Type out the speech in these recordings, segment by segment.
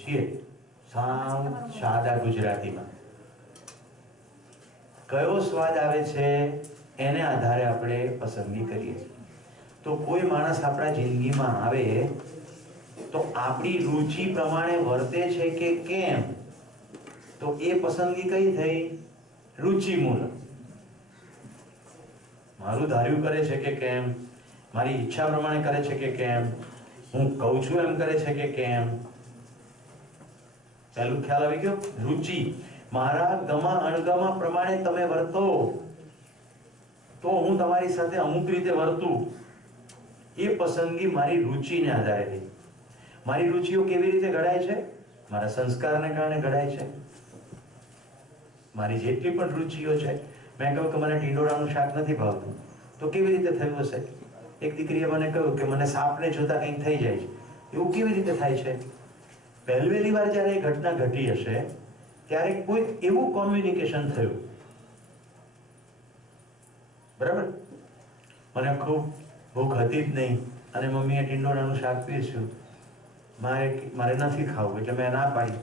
છીએ સાવ સાદા ગુજરાતીમાં કયો સ્વાદ આવે છે એને આધારે આપણે પસંદગી કરીએ છીએ. તો કોઈ માણસ આપણા જિંદગીમાં આવે તો આપણી રુચિ પ્રમાણે વર્તે છે કે કેમ, તો એ પસંદગી કઈ થઈ? રુચિ મૂલક. મારું ધાર્યું કરે છે કે કેમ, મારી ઈચ્છા પ્રમાણે કરે છે કે કેમ, હું કહું છું એમ કરે છે કે કેમ. પહેલું ખ્યાલ આવી ગયો. રુચિ. મારા ગમા અણગમા પ્રમાણે તમે વર્તો તો હું તમારી સાથે અમુક રીતે વર્તું. એ પસંદગી મારી રુચિને આધારે થઈ. મારી રુચિઓ કેવી રીતે ઘડાય છે? મારા સંસ્કારને કારણે ઘડાય છે. મારી જેટલી પણ રુચિઓ છે, મેં કહ્યું કે મને ટીંડોળાનું શાક નથી ભાવતું, તો કેવી રીતે થયું હશે? એક દીકરીએ મને કહ્યું કે મને સાપને જોતા કંઈક થઈ જાય છે. એવું કેવી રીતે થાય છે? પહેલી વાર જ્યારે એ ઘટના ઘટી હશે ત્યારે કોઈ એવું કોમ્યુનિકેશન થયું, બરાબર? મને ખૂબ ભૂખ હતી જ નહીં અને મમ્મીએ ટીંડોળાનું શાક પીરસ્યું, મારે નથી ખાવું એટલે મેં ના પાડી.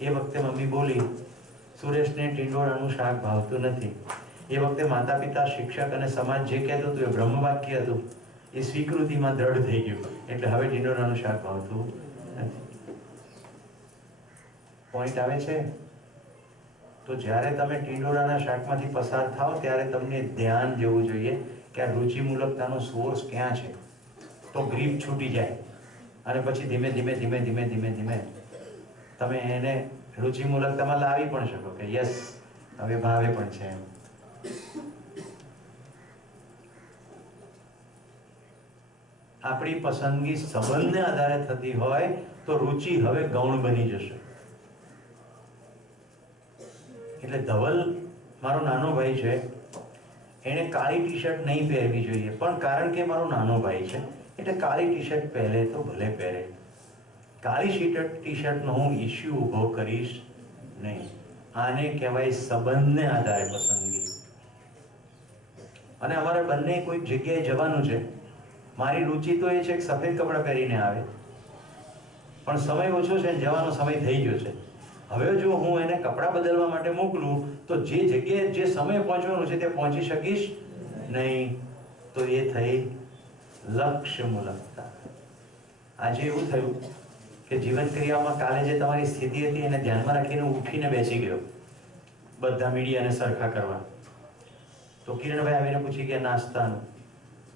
એ વખતે મમ્મી બોલી, સુરેશને ટીંડોળાનું શાક ભાવતું નથી. એ વખતે માતા પિતા, શિક્ષક અને સમાજ જે કહેતું હતું એ બ્રહ્મ વાક્ય હતું, એ સ્વીકૃતિમાં દ્રઢ થઈ ગયું, એટલે હવે ટીંડોળાનું શાક ભાવતું નથી. પોઈન્ટ આવે છે? તો જ્યારે તમે ટીંડોળાના શાકમાંથી પસાર થાઓ ત્યારે તમને ધ્યાન દેવું જોઈએ કે આ રુચિમૂલકતાનો સોર્સ ક્યાં છે. તો ગ્રીપ છૂટી જાય અને પછી ધીમે ધીમે ધીમે ધીમે ધીમે ધીમે તમે એને રુચિમૂલકતામાં લાવી પણ શકો કે યસ હવે ભાવે પણ છે એમ. આપણી પસંદગી સંબંધને આધારે થતી હોય તો રુચિ હવે ગૌણ બની જશે. એટલે ધવલ મારો નાનો ભાઈ છે, એને કાળી ટી શર્ટ નહીં પહેરવી જોઈએ, પણ કારણ કે મારો નાનો ભાઈ છે એટલે કાળી ટી શર્ટ પહેરે તો ભલે પહેરે. કાળી ટી શર્ટનો હું ઇસ્યુ ઊભો કરીશ નહીં. આને કહેવાય સંબંધને આધારે પસંદગી. અને અમારે બંને કોઈ જગ્યાએ જવાનું છે, મારી રુચિ તો એ છે કે સફેદ કપડાં પહેરીને આવે, પણ સમય ઓછો છે, જવાનો સમય થઈ ગયો છે. હવે જો હું એને કપડાં બદલવા માટે મોકલું તો જે જગ્યાએ જે સમય પહોંચવાનું છે તે પહોંચી શકીશ નહીં. તો એ થઈ લક્ષ્યમૂલકતા. આજે એવું થયું કે જીવન ક્રિયામાં કાલે જે તમારી સ્થિતિ હતી એને ધ્યાનમાં રાખીને ઉઠીને બેસી ગયો બધા મીડિયાને સરખા કરવા. તો કિરણભાઈ આવીને પૂછી ગયા નાસ્તાનું,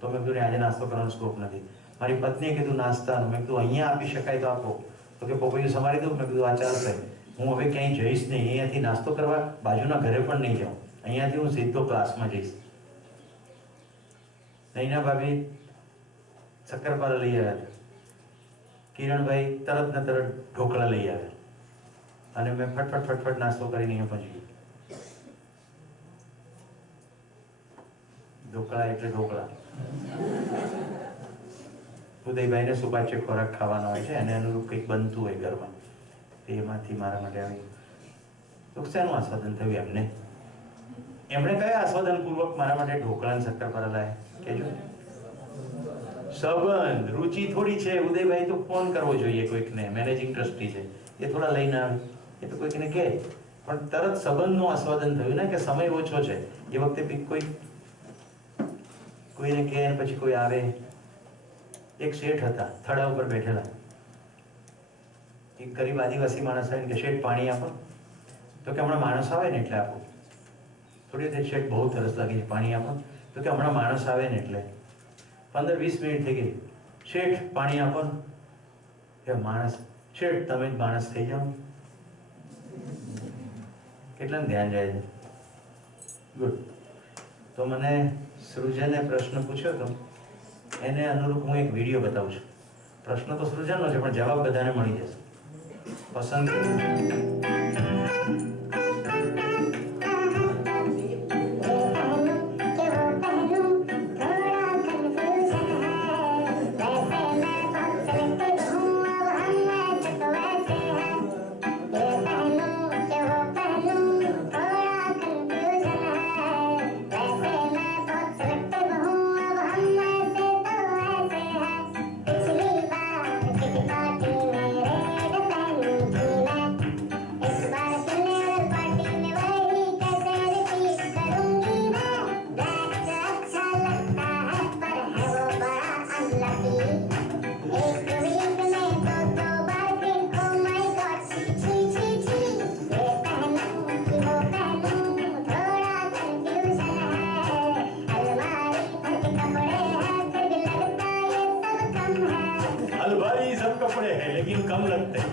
તો મેં કીધું આજે નાસ્તો કરવાનો સ્કોપ નથી. મારી પત્નીએ કીધું નાસ્તાનું, મેં કીધું અહીંયા આપી શકાય તો આપો. તો કે પપૈયું સમારી દઉં. મેં કીધું આ ચાલશે, હું હવે ક્યાંય જઈશ નહીં, અહીંયાથી નાસ્તો કરવા બાજુના ઘરે પણ નહીં જાઉં, અહીંયાથી હું સીધો ક્લાસમાં જઈશ. નૈના ભાભી શક્કરપારા લઈ આવ્યા હતા, કિરણભાઈ તરત ને તરત ઢોકળા લઈ આવ્યા અને મેં ફટફટ ફટફટ નાસ્તો કરીને અહીંયા પહોંચી ગયો. ઢોકળા એટલે ઢોકળા. ઉદયભાઈને સુપાચ્ય ખોરાક ખાવાનો હોય છે અને અનુરૂપ કંઈક બનતું હોય ઘરમાં, એમાંથી મારા માટે આવી. તો શેનું આસ્વાદન થયું એમને? એમણે કયા આસ્વાદનપૂર્વક મારા માટે ઢોકળા અને શક્કરપારા લાયા કહેજો. સંબંધ, રુચિ થોડી છે. ઉદયભાઈ તો ફોન કરવો જોઈએ કોઈકને, મેનેજિંગ ટ્રસ્ટી છે એ થોડા લઈને આવે, એ તો કોઈકને કહે, પણ તરત સંબંધનું આસ્વાદન થયું ને કે સમય ઓછો છે. એ વખતે કોઈને કહે અને પછી કોઈ આવે. એક શેઠ હતા, થડા ઉપર બેઠેલા. એક ગરીબ આદિવાસી માણસ આવે કે શેઠ પાણી આપો. તો કે હમણાં માણસ આવે ને એટલે આપો. થોડી વાર શેઠ બહુ તરસ લાગી છે, પાણી આપો. તો કે હમણાં માણસ આવે ને એટલે. 15-20 મિનિટ થઈ ગઈ. શેઠ પાણી આપો. કે માણસ, શેઠ તમે જ માણસ થઈ જાઓ. કેટલાને ધ્યાન જાય છે? ગુડ. તો મને સૃજને પ્રશ્ન પૂછ્યો હતો, એને અનુરૂપ હું એક વિડીયો બતાવું છું. પ્રશ્ન તો સૃજનનો છે પણ જવાબ બધાને મળી જશે. પસંદ कपड़े हैं लेकिन कम लगते हैं।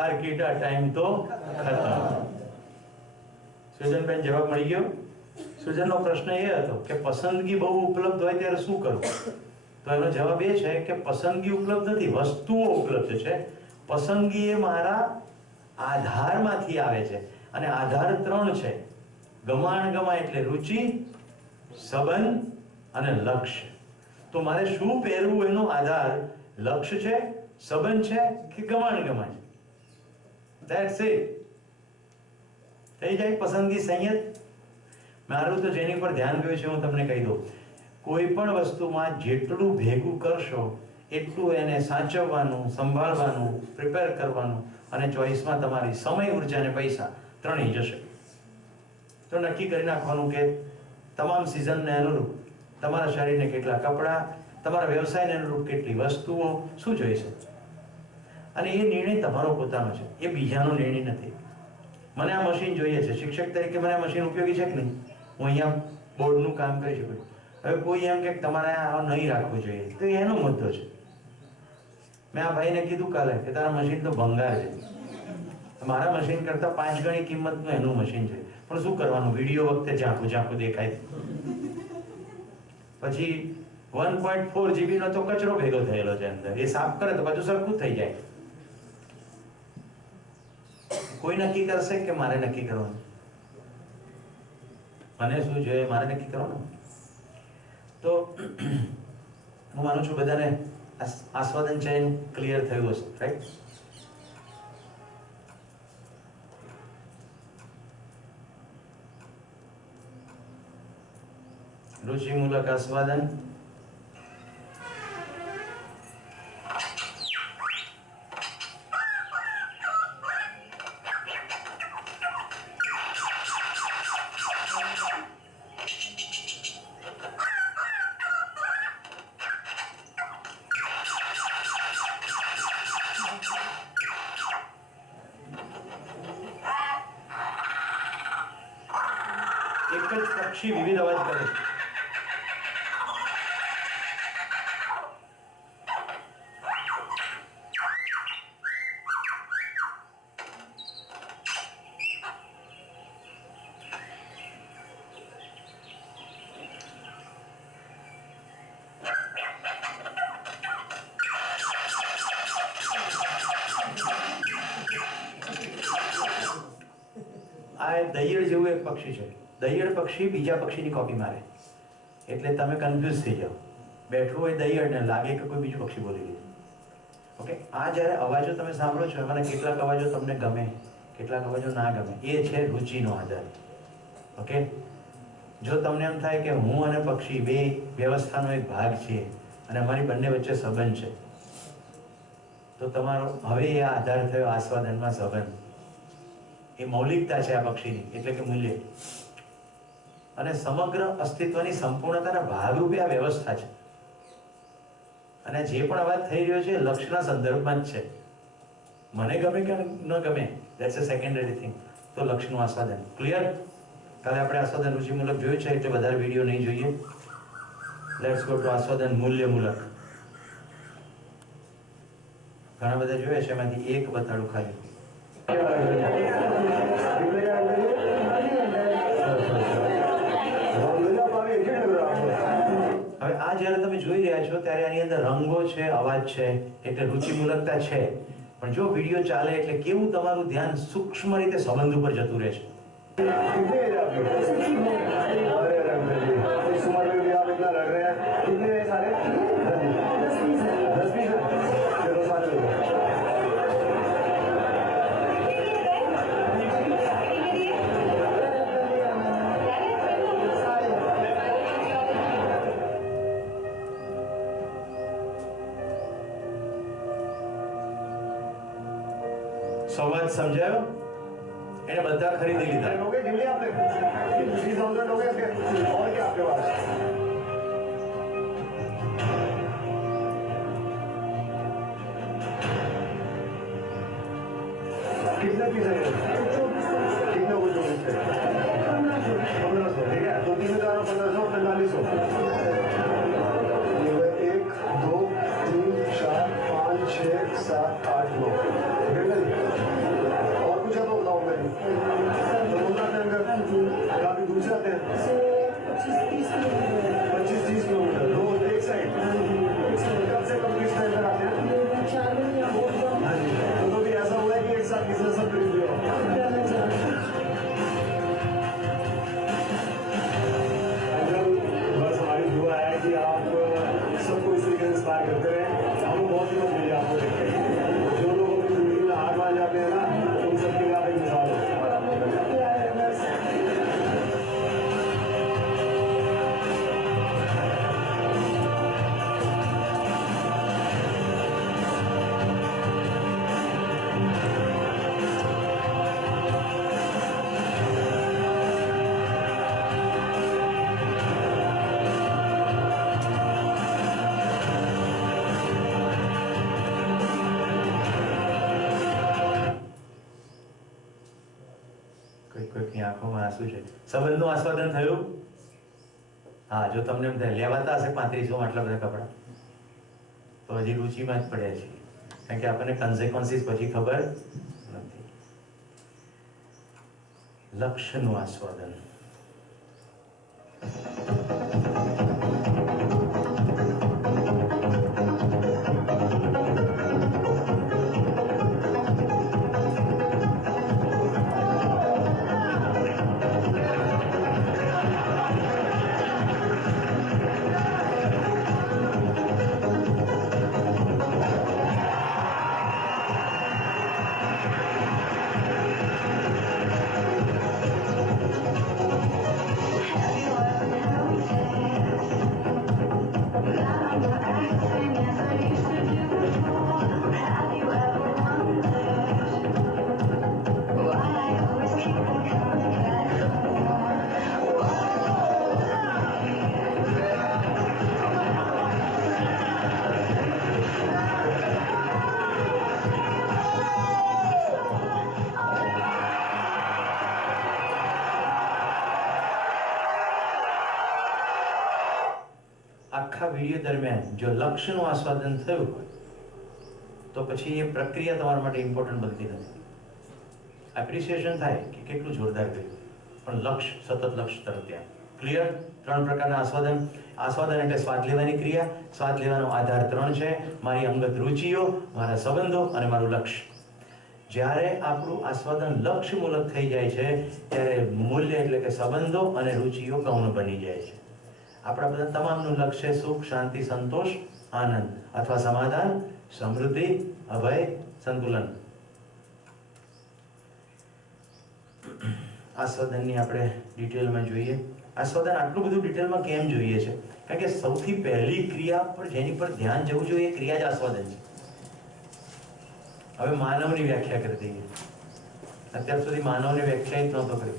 પાર્કીટા ટાઈમ તો ખતમ. સુજનબેન જવાબ મળી ગયો. સુજનનો પ્રશ્ન એ હતો કે પસંદગી બહુ ઉપલબ્ધ હોય ત્યારે શું કરવું? તો એનો જવાબ એ છે કે પસંદગી ઉપલબ્ધ નથી, વસ્તુઓ ઉપલબ્ધ છે. પસંદગી એ મારા આધારમાંથી આવે છે અને આધાર 3 છે. ગમાણ એટલે રુચિ, સંબંધ અને લક્ષ્ય. તો મારે શું પહેરવું એનો આધાર લક્ષ્ય છે, સંબંધ છે કે ગમાણ છે. That's it. થઈ જાય પસંદગી સંયત. મારું તો જેની પર ધ્યાન ગયું છે હું તમને કહી દઉં, કોઈ પણ વસ્તુમાં જેટલું ભેગું કરશો એટલું એને સાચવવાનું, સંભાળવાનું, પ્રિપેર કરવાનું અને ચોઈસમાં તમારી સમય, ઉર્જા અને પૈસા ત્રણેય જશે. તો નક્કી કરી નાખવાનું કે તમામ સિઝનને અનુરૂપ તમારા શરીરને કેટલા કપડાં, તમારા વ્યવસાયને અનુરૂપ કેટલી વસ્તુઓ, શું જોઈશે. અને એ નિર્ણય તમારો પોતાનો છે, એ બીજાનો નિર્ણય નથી. મને આ મશીન જોઈએ છે, શિક્ષક તરીકે મને આ મશીન ઉપયોગી છે કે નહીં? હું અહીંયા બોર્ડનું કામ કરી શકું. હવે કોઈ એમ કે તમારે આ નહીં રાખવું જોઈએ, તો એનો મુદ્દો છે. મેં આ ભાઈને કીધું કાલે કે તારા મશીન તો ભંગાર છે, મારા મશીન કરતાં 5 ગણી કિંમતનું એનું મશીન છે, પણ શું કરવાનું, વિડીયો વખતે ઝાંખું દેખાય. પછી 1.4 GB નો તો કચરો ભેગો થયેલો છે અંદર, એ સાફ કરે તો બધું સરખું થઈ જાય. કોઈ નક્કી કરશે કે મારે નક્કી કરવાનું? મને શું જોઈએ, મારે નક્કી કરવાનું. તો હું માનું છું બધાને આસ્વાદન ચેન ક્લિયર થયું હશે, રાઈટ? રુચિમૂલક આસ્વાદન, એક જ પક્ષી વિવિધ અવાજ કરે છે. આ દહીડ જેવું એક પક્ષી છે. દહીડ પક્ષી બીજા પક્ષીની કોપી મારે એટલે તમે કન્ફ્યુઝ થઈ જાઓ. બેઠું હોય દહીડ ને લાગે કે કોઈ બીજું પક્ષી બોલી લીધું. ઓકે, આ જ્યારે અવાજો તમે સાંભળો છો, એમાંના કેટલાક અવાજો તમને ગમે, કેટલાક અવાજો ના ગમે, એ છે રુચિનો આધાર. ઓકે, જો તમને એમ થાય કે હું અને પક્ષી બે વ્યવસ્થાનો એક ભાગ છીએ અને અમારી બંને વચ્ચે સંબંધ છે, તો તમારો હવે એ આધાર થયો આસ્વાદનમાં સંબંધ. એ મૌલિકતા છે આ પક્ષીની, એટલે કે મૂલ્ય. અને સમગ્ર અસ્તિત્વની સંપૂર્ણતાના ભાગરૂપે આ વ્યવસ્થા છે. અને જે પણ અવાજ થઈ રહ્યો છે લક્ષ્યના સંદર્ભમાં જ છે. મને ગમે કે ન ગમે, ધેટ્સ અ સેકન્ડરી થિંગ. તો લક્ષ્યનું આસ્વાદન ક્લિયર. કાલે આપણે આસ્વાદન રુચિમૂલક જોયું છે, એટલે વધારે વિડીયો નહીં જોઈએ. લેટ્સ ગો ટુ આસ્વાદન મૂલ્યમૂલક. ઘણા બધા જોયા છે, એમાંથી એક બતાડું ખાલી. હવે આ જ્યારે તમે જોઈ રહ્યા છો ત્યારે આની અંદર રંગો છે, અવાજ છે, એટલે રુચિમૂલકતા છે. પણ જો વિડીયો ચાલે એટલે કેવું તમારું ધ્યાન સૂક્ષ્મ રીતે સંબંધ ઉપર જતું રહે છે. संवाद समझायो? એને બધા ખરીદી લીધા. कितने पीस है? कितने को जो है? 1500, ठीक है? तो 3000, 1500, 4500. 1, 2, 3, 4, 5, 6, 7, 8, 9. और कुछ है तो बताओ मैं. तो काफी दूर से आते हैं. 25-30 किलोमीटर. दो एक साइड. कब से कब किस टाइम पर आते हैं? 4 महीने हाँ जी. तो भी ऐसा हुआ है कि एक साथ किसी सब खरीद लिया. बस हमारी दुआ है कि आप सबको इस तरीके से इंस्पायर करते रहें. हम बहुत लोग मिले आपको देखते हैं. जो लोग अपनी जिंदगी में हार मान जाते हैं ना, उन सबके लिए आप एक मिसाल हो. આંખોમાં આંસુ છે. સંબંધનું આસ્વાદન થયું? હા, જો તમને એમ થાય લેવાતા હશે 3500 આટલા બધા કપડા, તો હજી રુચિમાં જ પડ્યા છે. કારણ કે આપણને કન્સિક્વન્સીસ પછી ખબર નથી. લક્ષ્યનું આસ્વાદન. આખા વિડીયો દરમિયાન જો લક્ષ્યનું આસ્વાદન થયું તો પછી એ પ્રક્રિયા તમારા માટે ઇમ્પોર્ટન્ટ બનતી નથી. એપ્રિસિએશન થાય કે કેટલું જોરદાર કર્યું, પણ લક્ષ્ય સતત લક્ષ્ય તરફ ધ્યાન. ક્લિયર? 3 પ્રકારના આસ્વાદન. આસ્વાદન એટલે સ્વાદ લેવાની ક્રિયા. સ્વાદ લેવાનો આધાર 3 છે: મારી અંગત રુચિઓ, મારા સંબંધો અને મારું લક્ષ્ય. જ્યારે આપણું આસ્વાદન લક્ષ્યમૂલક થઈ જાય છે ત્યારે મૂલ્ય એટલે કે સંબંધો અને રુચિઓ ગૌણ બની જાય છે. આપણા બધા તમામનું લક્ષ્ય સુખ, શાંતિ, સંતોષ, આનંદ અથવા સમાધાન, સમૃદ્ધિ, અભય, સંતુલન. આસ્વાદનની આપણે ડિટેલમાં જોઈએ. આસ્વાદન આટલું બધું ડિટેલમાં કેમ જોઈએ છે? કારણ કે સૌથી પહેલી ક્રિયા પર જેની પર ધ્યાન જવું જોઈએ એ ક્રિયા જ આસ્વાદન છે. હવે માનવની વ્યાખ્યા કરી દઈએ. અત્યાર સુધી માનવની વ્યાખ્યાયિત નહોતો કરી.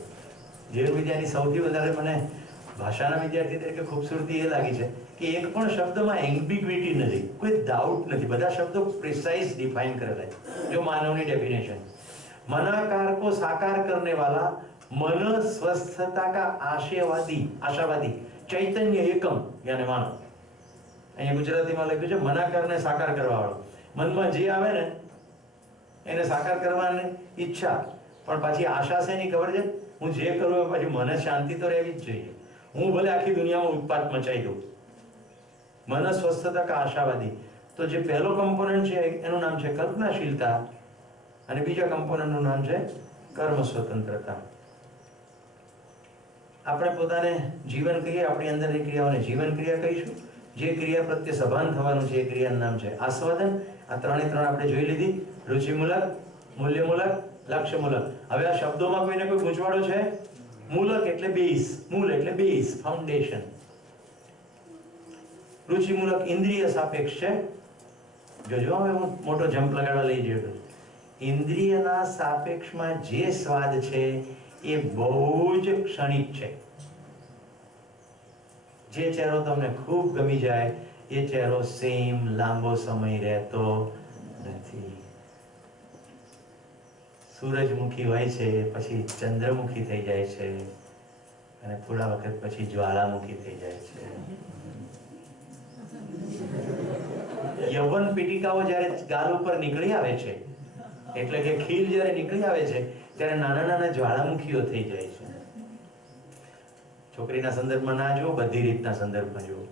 જીવ વિદ્યાની સૌથી વધારે મને ભાષાના વિદ્યાર્થી તરીકે ખૂબસૂરતી એ લાગી છે કે એક પણ શબ્દમાં એમ્બિગ્યુઇટી નથી, કોઈ ડાઉટ નથી, બધા શબ્દો પ્રિસાઇઝ ડિફાઇન કરેલા છે. જો માનવની ડેફિનેશન, मनाकार को साकार करने वाला, मन स्वस्थता का आशावादी चैतन्य एकम यानी मानव. અહીંયા ગુજરાતીમાં લખ્યું છે મનાકારને સાકાર કરવા વાળો. મનમાં જે આવે ને એને સાકાર કરવાની ઈચ્છા, પણ પાછી આશા છે એની ખબર છે, હું જે કરું એ પછી મને શાંતિ તો રહેવી જ જોઈએ. હું ભલે આખી દુનિયામાં ઉત્પાત મચાઈ દઉં. મન સ્વસ્થતા કા આશાવાદી. તો જે પહેલો કમ્પોનન્ટ છે એનું નામ છે કલ્પનાશીલતા અને બીજા કમ્પોનન્ટનું નામ છે કર્મ સ્વતંત્રતા. આપણે પોતાને જીવન કહીએ, આપણી અંદરની ક્રિયાઓને જીવન ક્રિયા કહીશું. જે ક્રિયા પ્રત્યે સભાન થવાનું છે એ ક્રિયાનું નામ છે આસ્વાદન. આ ત્રણે ત્રણ આપણે જોઈ લીધી. રુચિમૂલક, મૂલ્યમૂલક, લક્ષ્યમૂલક. હવે આ શબ્દોમાં કોઈને કોઈ ગૂંચવાડો છે? મૂલક એટલે બેઝ, મૂળ એટલે બેઝ, ફાઉન્ડેશન. રુચિમૂલક ઇન્દ્રિય સાપેક્ષ છે. જોજો હવે હું મોટો જમ્પ લગાડવા લઈ જયો. ઇન્દ્રિયના સાપેક્ષમાં જે સ્વાદ છે એ બહુ જ ક્ષણિક છે. જે ચહેરો તમને ખૂબ ગમી જાય એ ચહેરો સેમ લાંબો સમય રહેતો નથી. સૂરજમુખી હોય છે, પછી ચંદ્રમુખી થઈ જાય છે અને થોડા વખત પછી જ્વાલામુખી થઈ જાય છે. યૌવન પીટિકાઓ જ્યારે ગાલ ઉપર નીકળી આવે છે, એટલે કે ખીલ જ્યારે નીકળી આવે છે ત્યારે નાના નાના જ્વાળામુખીઓ થઈ જાય છે. છોકરીના સંદર્ભમાં ના જુઓ, બધી રીતના સંદર્ભમાં જુઓ.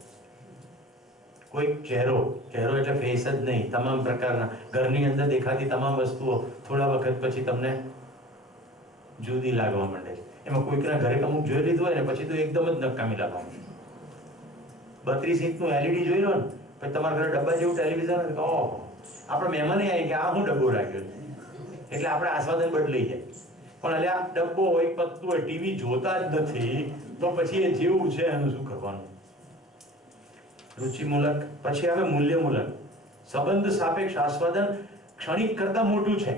કોઈ ચહેરો એટલે ફેસ જ નહીં, તમામ પ્રકારના ઘરની અંદર દેખાતી તમામ વસ્તુઓ થોડા વખત પછી તમને જુદી લાગવા માંડે. એમાં કોઈકના ઘરે અમુક જોઈ લીધું હોય ને પછી તો એકદમ જ નકામી લાગવા માંડે. 32 ઇંચનું LED જોઈ લો ને, પછી તમારા ઘરે ડબ્બા જેવું ટેલિવિઝન, ઓહ, આપણે મહેમાને આવી કે આ હું ડબ્બો રાખ્યો, એટલે આપણે આસ્વાદન બદલાઈ જાય. પણ એટલે આ ડબ્બો હોય, પત્તું હોય, ટીવી જોતા જ નથી, તો પછી એ જેવું છે એનું શું કરવાનું? રુચિમૂલક. પછી આવે મૂલ્યમૂલક. સંબંધ સાપેક્ષ આસ્વાદન ક્ષણિક કરતા મોટું છે.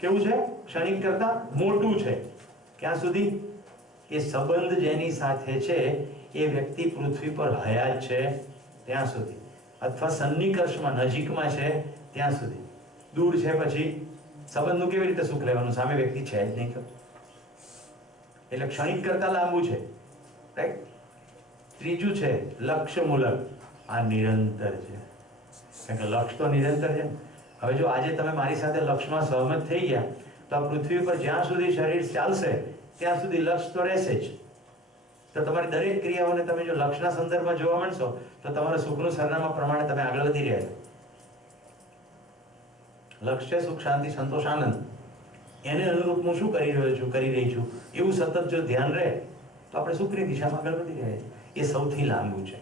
કેવું છે? ક્ષણિક કરતા મોટું છે. ક્યાં સુધી? એ સંબંધ જેની સાથે છે એ વ્યક્તિ પૃથ્વી પર હયાત છે ત્યાં સુધી, અથવા સન્નિકર્ષમાં નજીકમાં છે ત્યાં સુધી. દૂર છે પછી સંબંધનું કેવી રીતે સુખ લેવાનું? સામે વ્યક્તિ છે જ નહીં. એટલે ક્ષણિક કરતા લાંબુ છે, રાઈટ? ત્રીજું છે લક્ષ્યમૂલક. આ નિરંતર છે, કારણ કે લક્ષ્ય તો નિરંતર છે. હવે જો આજે તમે મારી સાથે લક્ષ્યમાં સહમત થઈ ગયા તો આ પૃથ્વી પર જ્યાં સુધી શરીર ચાલશે ત્યાં સુધી લક્ષ્ય તો રહેશે જ. તો તમારી દરેક ક્રિયાઓને તમે જો લક્ષ્યના સંદર્ભમાં જોવા માંડશો તો તમારા સુખનું સરનામા પ્રમાણે તમે આગળ વધી રહ્યા છો. લક્ષ્ય સુખ, શાંતિ, સંતોષ, આનંદ, એને અનુરૂપ હું શું કરી રહ્યો છું, કરી રહી છું, એવું સતત જો ધ્યાન રહે તો આપણે સુખની દિશામાં આગળ વધી રહ્યા છીએ. એ સૌથી લાંબુ છે.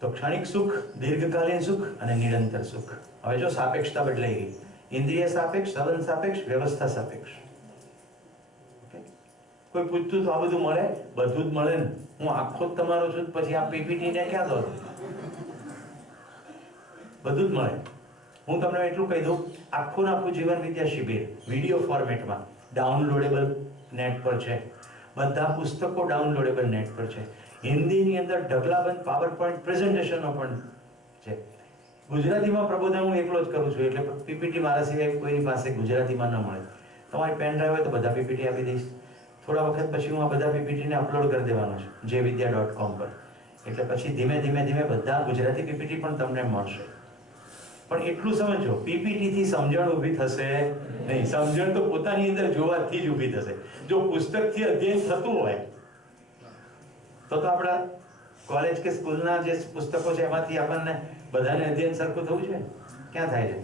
તો ક્ષણિક સુખ, દીર્ઘકાલીન સુખ અને નિરંતર સુખ. હવે જો સાપેક્ષતા બદલાઈ ગઈ. ઇન્દ્રિય સાપેક્ષ, સંબંધ સાપેક્ષ, વ્યવસ્થા સાપેક્ષ. કોઈ પૂછતું તો આ બધું મળે? બધું જ મળે ને. હું આખો જ તમારો છું, પછી આ પીપીટી ને ક્યાં દો? બધું જ મળે. હું તમને એટલું કહી દઉં, આખું જીવન વિદ્યા શિબિર વિડીયો ફોર્મેટમાં ડાઉનલોડેબલ નેટ પર છે. બધા પુસ્તકો ડાઉનલોડેબલ નેટ પર છે. હિન્દીની અંદર ઢગલાબંધ પાવર પોઈન્ટ પ્રેઝન્ટેશનો પણ છે. ગુજરાતીમાં પ્રબોધન હું એકલો જ કરું છું, એટલે પીપીટી મારા સિવાય કોઈની પાસે ગુજરાતીમાં ન મળે. તમારી પેન ડ્રાઈવ હોય તો બધા પીપીટી આપી દઈશ. થોડા વખત પછી હું આ બધા પીપીટીને અપલોડ કરી દેવાનો છું jvidya.com પર. એટલે પછી ધીમે ધીમે બધા ગુજરાતી પીપીટી પણ તમને મળશે. પણ એટલું સમજો, પીપીટી થી સમજણ ઊભી થશે નહીં. સમજણ તો પોતાની અંદર જોવાથી જ ઊભી થશે. જો પુસ્તકથી અધ્યયન થતું હોય તો આપણા કોલેજ કે સ્કૂલના જે પુસ્તકો છે એમાંથી આપણને બધાને અધ્યયન સરખું થવું છે? ક્યાં થાય છે?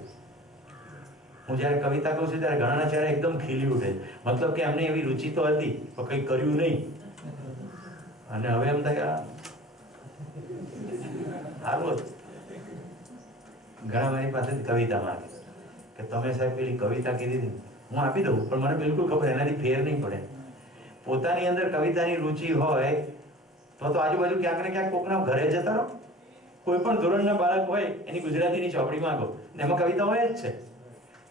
હું જ્યારે કવિતા કહું છું ત્યારે ઘણાના ચહેરા એકદમ ખીલી ઉઠે, મતલબ કે એમને એવી રુચિ તો હતી પણ કંઈ કર્યું નહીં. અને હવે એમ થાય સારું. ઘણા મારી પાસે કવિતા માંગે કે તમે સાહેબ પેલી કવિતા કીધી હતી, હું આપી દઉં, પણ મને બિલકુલ ખબર એનાથી ફેર નહીં પડે. પોતાની અંદર કવિતાની રુચિ હોય તો આજુબાજુ ક્યાંક ને ક્યાંક કોકના ઘરે જતા રહો. કોઈ પણ ધોરણના બાળક હોય એની ગુજરાતીની ચોપડી માંગો, એમાં કવિતા હોય જ છે.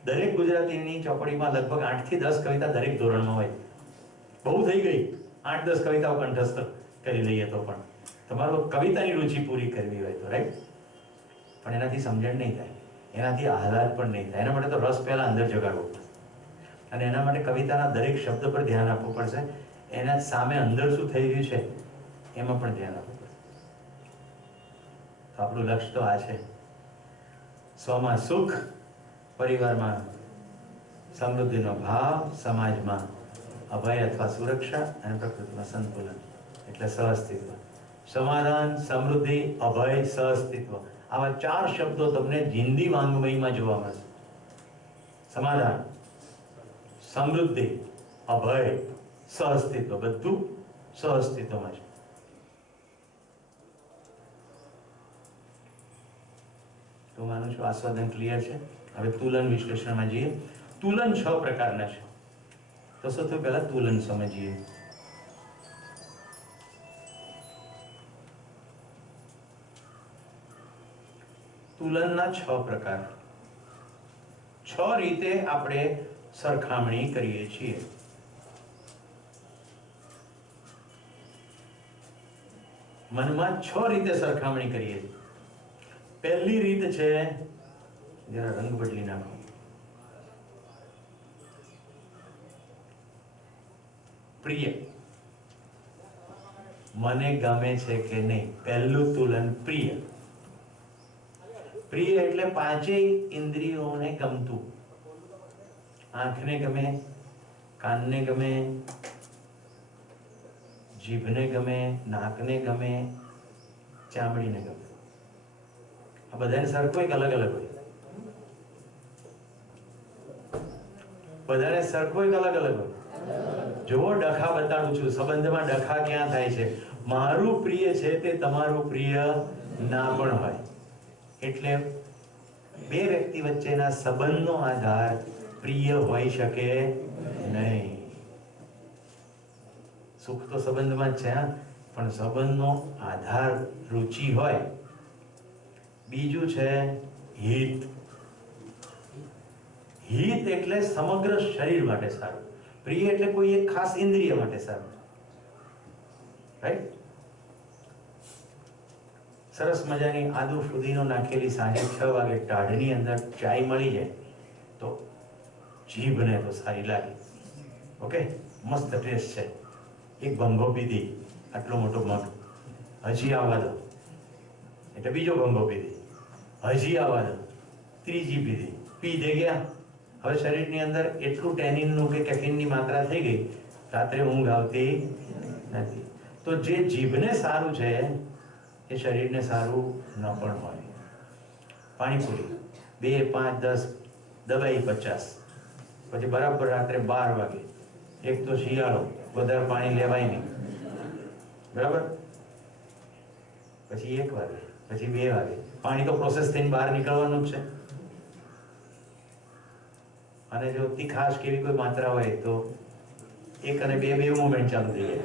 દરેક ગુજરાતીની ચોપડીમાં લગભગ 8 થી 10 કવિતા દરેક ધોરણમાં હોય. બહુ થઈ ગઈ 8-10 કવિતાઓ કંઠસ્થ કરી લઈએ તો પણ તમારો કવિતાની રુચિ પૂરી કરવી હોય તો, રાઈટ. પણ એનાથી સમજણ નહીં થાય, એનાથી આહલાદ પણ નહીં થાય. એના માટે તો રસ પહેલા અંદર જગાડવો પડશે, અને એના માટે કવિતાના દરેક શબ્દ પર ધ્યાન આપવું પડશે. એના સામે અંદર શું થઈ રહ્યું છે એમાં પણ ધ્યાન આપવું પડશે. તો આપણું લક્ષ્ય તો આ છે: સ્વમાં સુખ, પરિવારમાં સમૃદ્ધિનો ભાવ, સમાજમાં અભય અથવા સુરક્ષા, અને પ્રકૃતિમાં સંતુલન એટલે સહઅસ્તિત્વ. સમાધાન, સમૃદ્ધિ, અભય, સહઅસ્તિત્વ, આવા 4 શબ્દો તમને હિન્દી વાંગ્મયમાં જોવા મળશે. સમાધાન, સમૃદ્ધિ, અભય, સહઅસ્તિત્વ, બધું સહઅસ્તિત્વમાં છે. તો માનું છું આસ્વાદન ક્લિયર છે. હવે તુલન વિશ્લેષણમાં જઈએ. તુલન 6 પ્રકારના છે. તો સૌથી પહેલા તુલન સમજીએ. તુલનના 6 પ્રકાર. 6 રીતે આપણે સરખામણી કરીએ છીએ. મનમાં 6 રીતે સરખામણી કરીએ છીએ. પહેલી રીત છે, જરા રંગ બદલી નાખો. પ્રિય. મને ગમે છે કે નહીં. પહેલું તુલન પ્રિય. પ્રિય એટલે 5 ઇન્દ્રિયોને ગમતું. આંખને ગમે, કાનને ગમે, જીભને ગમે, નાકને ગમે, ચામડીને ગમે. આ બધાને સરખું એક અલગ અલગ હોય. બધાને સરખું એક અલગ અલગ હોય. જુઓ, ડખા બતાડું છું. સંબંધમાં ડખા ક્યાં થાય છે? મારું પ્રિય છે તે તમારું પ્રિય ના પણ હોય. એટલે બે વ્યક્તિ વચ્ચેના સંબંધનો આધાર પ્રિય હોઈ શકે નહીં. સુખ તો સંબંધમાં જ છે, પણ સંબંધનો આધાર રુચિ હોય. બીજું છે હિત. હિત એટલે સમગ્ર શરીર માટે સારું. પ્રિય એટલે કોઈ એક ખાસ ઇન્દ્રિય માટે સારું, રાઈટ. સરસ મજાની આદુ ફુદીનો નાખેલી સાંજે 6 વાગે ટાઢની અંદર ચાય મળી જાય તો જીભને તો સારી લાગે. ઓકે, મસ્ત ટેસ્ટ છે. એક ભંગો પીધી, આટલો મોટો મગ, હજી આવવા દો એટલે બીજો ભંગો પીધી, હજી આવવા દો, ત્રીજી પીધી, પી દે ગયા. હવે શરીરની અંદર એટલું ટેનિનનું કે કેફીનની માત્રા થઈ ગઈ, રાત્રે ઊંઘ આવતી નથી. તો જે જીભને સારું છે એ શરીરને સારું ન પણ હોય. પાણીપુરી 2, 5, 10 દબાઈ 50, પછી બરાબર રાત્રે 12 વાગે. એક તો શિયાળો, વધારે પાણી લેવાય નહીં, બરાબર. પછી 1 વાગે, પછી 2 વાગે. પાણી તો પ્રોસેસ થઈને બહાર નીકળવાનું જ છે. અને જો તીખાશ કેવી કોઈ માત્રા હોય તો 1 અને 2 બે મોમેન્ટ ચાલુ થઈ જાય.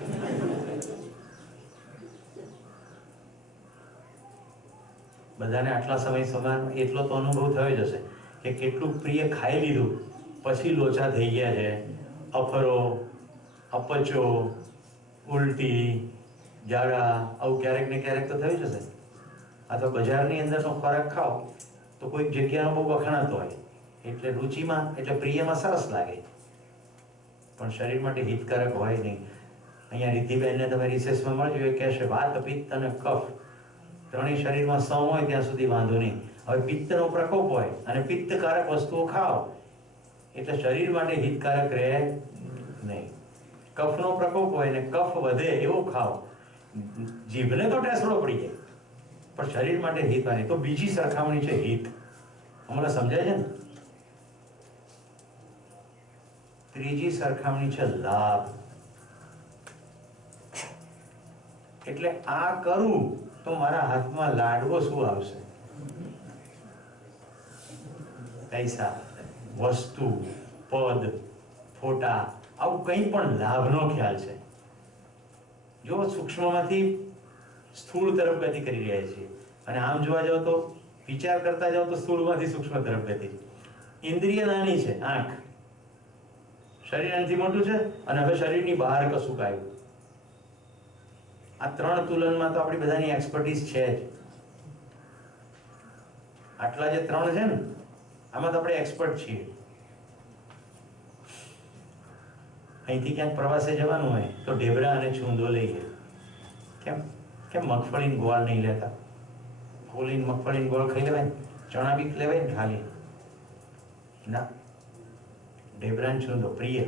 બધાને આટલા સમય સમાન એટલો તો અનુભવ થયો જ હશે કે કેટલું પ્રિય ખાઈ લીધું પછી લોચા થઈ ગયા છે. અફરો, અપચો, ઉલટી, ઝાડા, આવું ક્યારેક ને ક્યારેક તો થયું જ હશે. આ તો બજારની અંદરનો ખોરાક ખાઓ તો કોઈક જગ્યાનો બહુ વખણાતો હોય એટલે રુચિમાં, એટલે પ્રિયમાં સરસ લાગે, પણ શરીર માટે હિતકારક હોય નહીં. અહીંયા રીતિબેનને તમે રિસેસમાં મળજો, એ કહેશે વાત, પિત્ત અને કફ ત્રણેય શરીરમાં સમ હોય ત્યાં સુધી વાંધો નહીં. હવે પિત્તનો પ્રકોપ હોય અને પિત્તકારક વસ્તુઓ ખાઓ એટલે શરીર માટે હિતકારક રહે નહીં. કફનો પ્રકોપ હોય ને કફ વધે એવું ખાઓ, જીભને તો ટેસડો પડી જાય પણ શરીર માટે હિત હોય. તો બીજી સરખામણી છે હિત. હમણાં સમજાય છે ને? ત્રીજી સરખામણી છે લાભ. એટલે આ કરું તો મારા હાથમાં લાડવો શું આવશે? પૈસા, વસ્તુ, પદ, ફોટા, આવું આવું કંઈ પણ લાભનો ખ્યાલ છે. જો સૂક્ષ્મમાંથી સ્થૂળ તરફ ગતિ કરી રહ્યા છીએ, અને આમ જોવા જાવ તો વિચાર કરતા જાવ તો સ્થૂળમાંથી સૂક્ષ્મ તરફ ગતિ. ઇન્દ્રિય નાની છે, આંખ. શરીર એનાથી મોટું છે, અને હવે શરીરની બહાર કશું આવ્યું. આ ત્રણ તુલનમાં તો આપણી બધાની એક્સપર્ટીઝ છે જ. આટલા જે ત્રણ છે ને, આમાં તો આપણે એક્સપર્ટ છીએ. અહીંથી ક્યાંક પ્રવાસે જવાનું હોય તો ઢેબરા અને છૂંદો લઈએ. કેમ કેમ મગફળીને ગોળ નહીં લેતા? ફોલીને મગફળીને ગોળ ખાઈ લેવાય ને, ચણા બી લેવાય ને ખાલી. ના, ઢેબરા ને છૂંદો પ્રિય.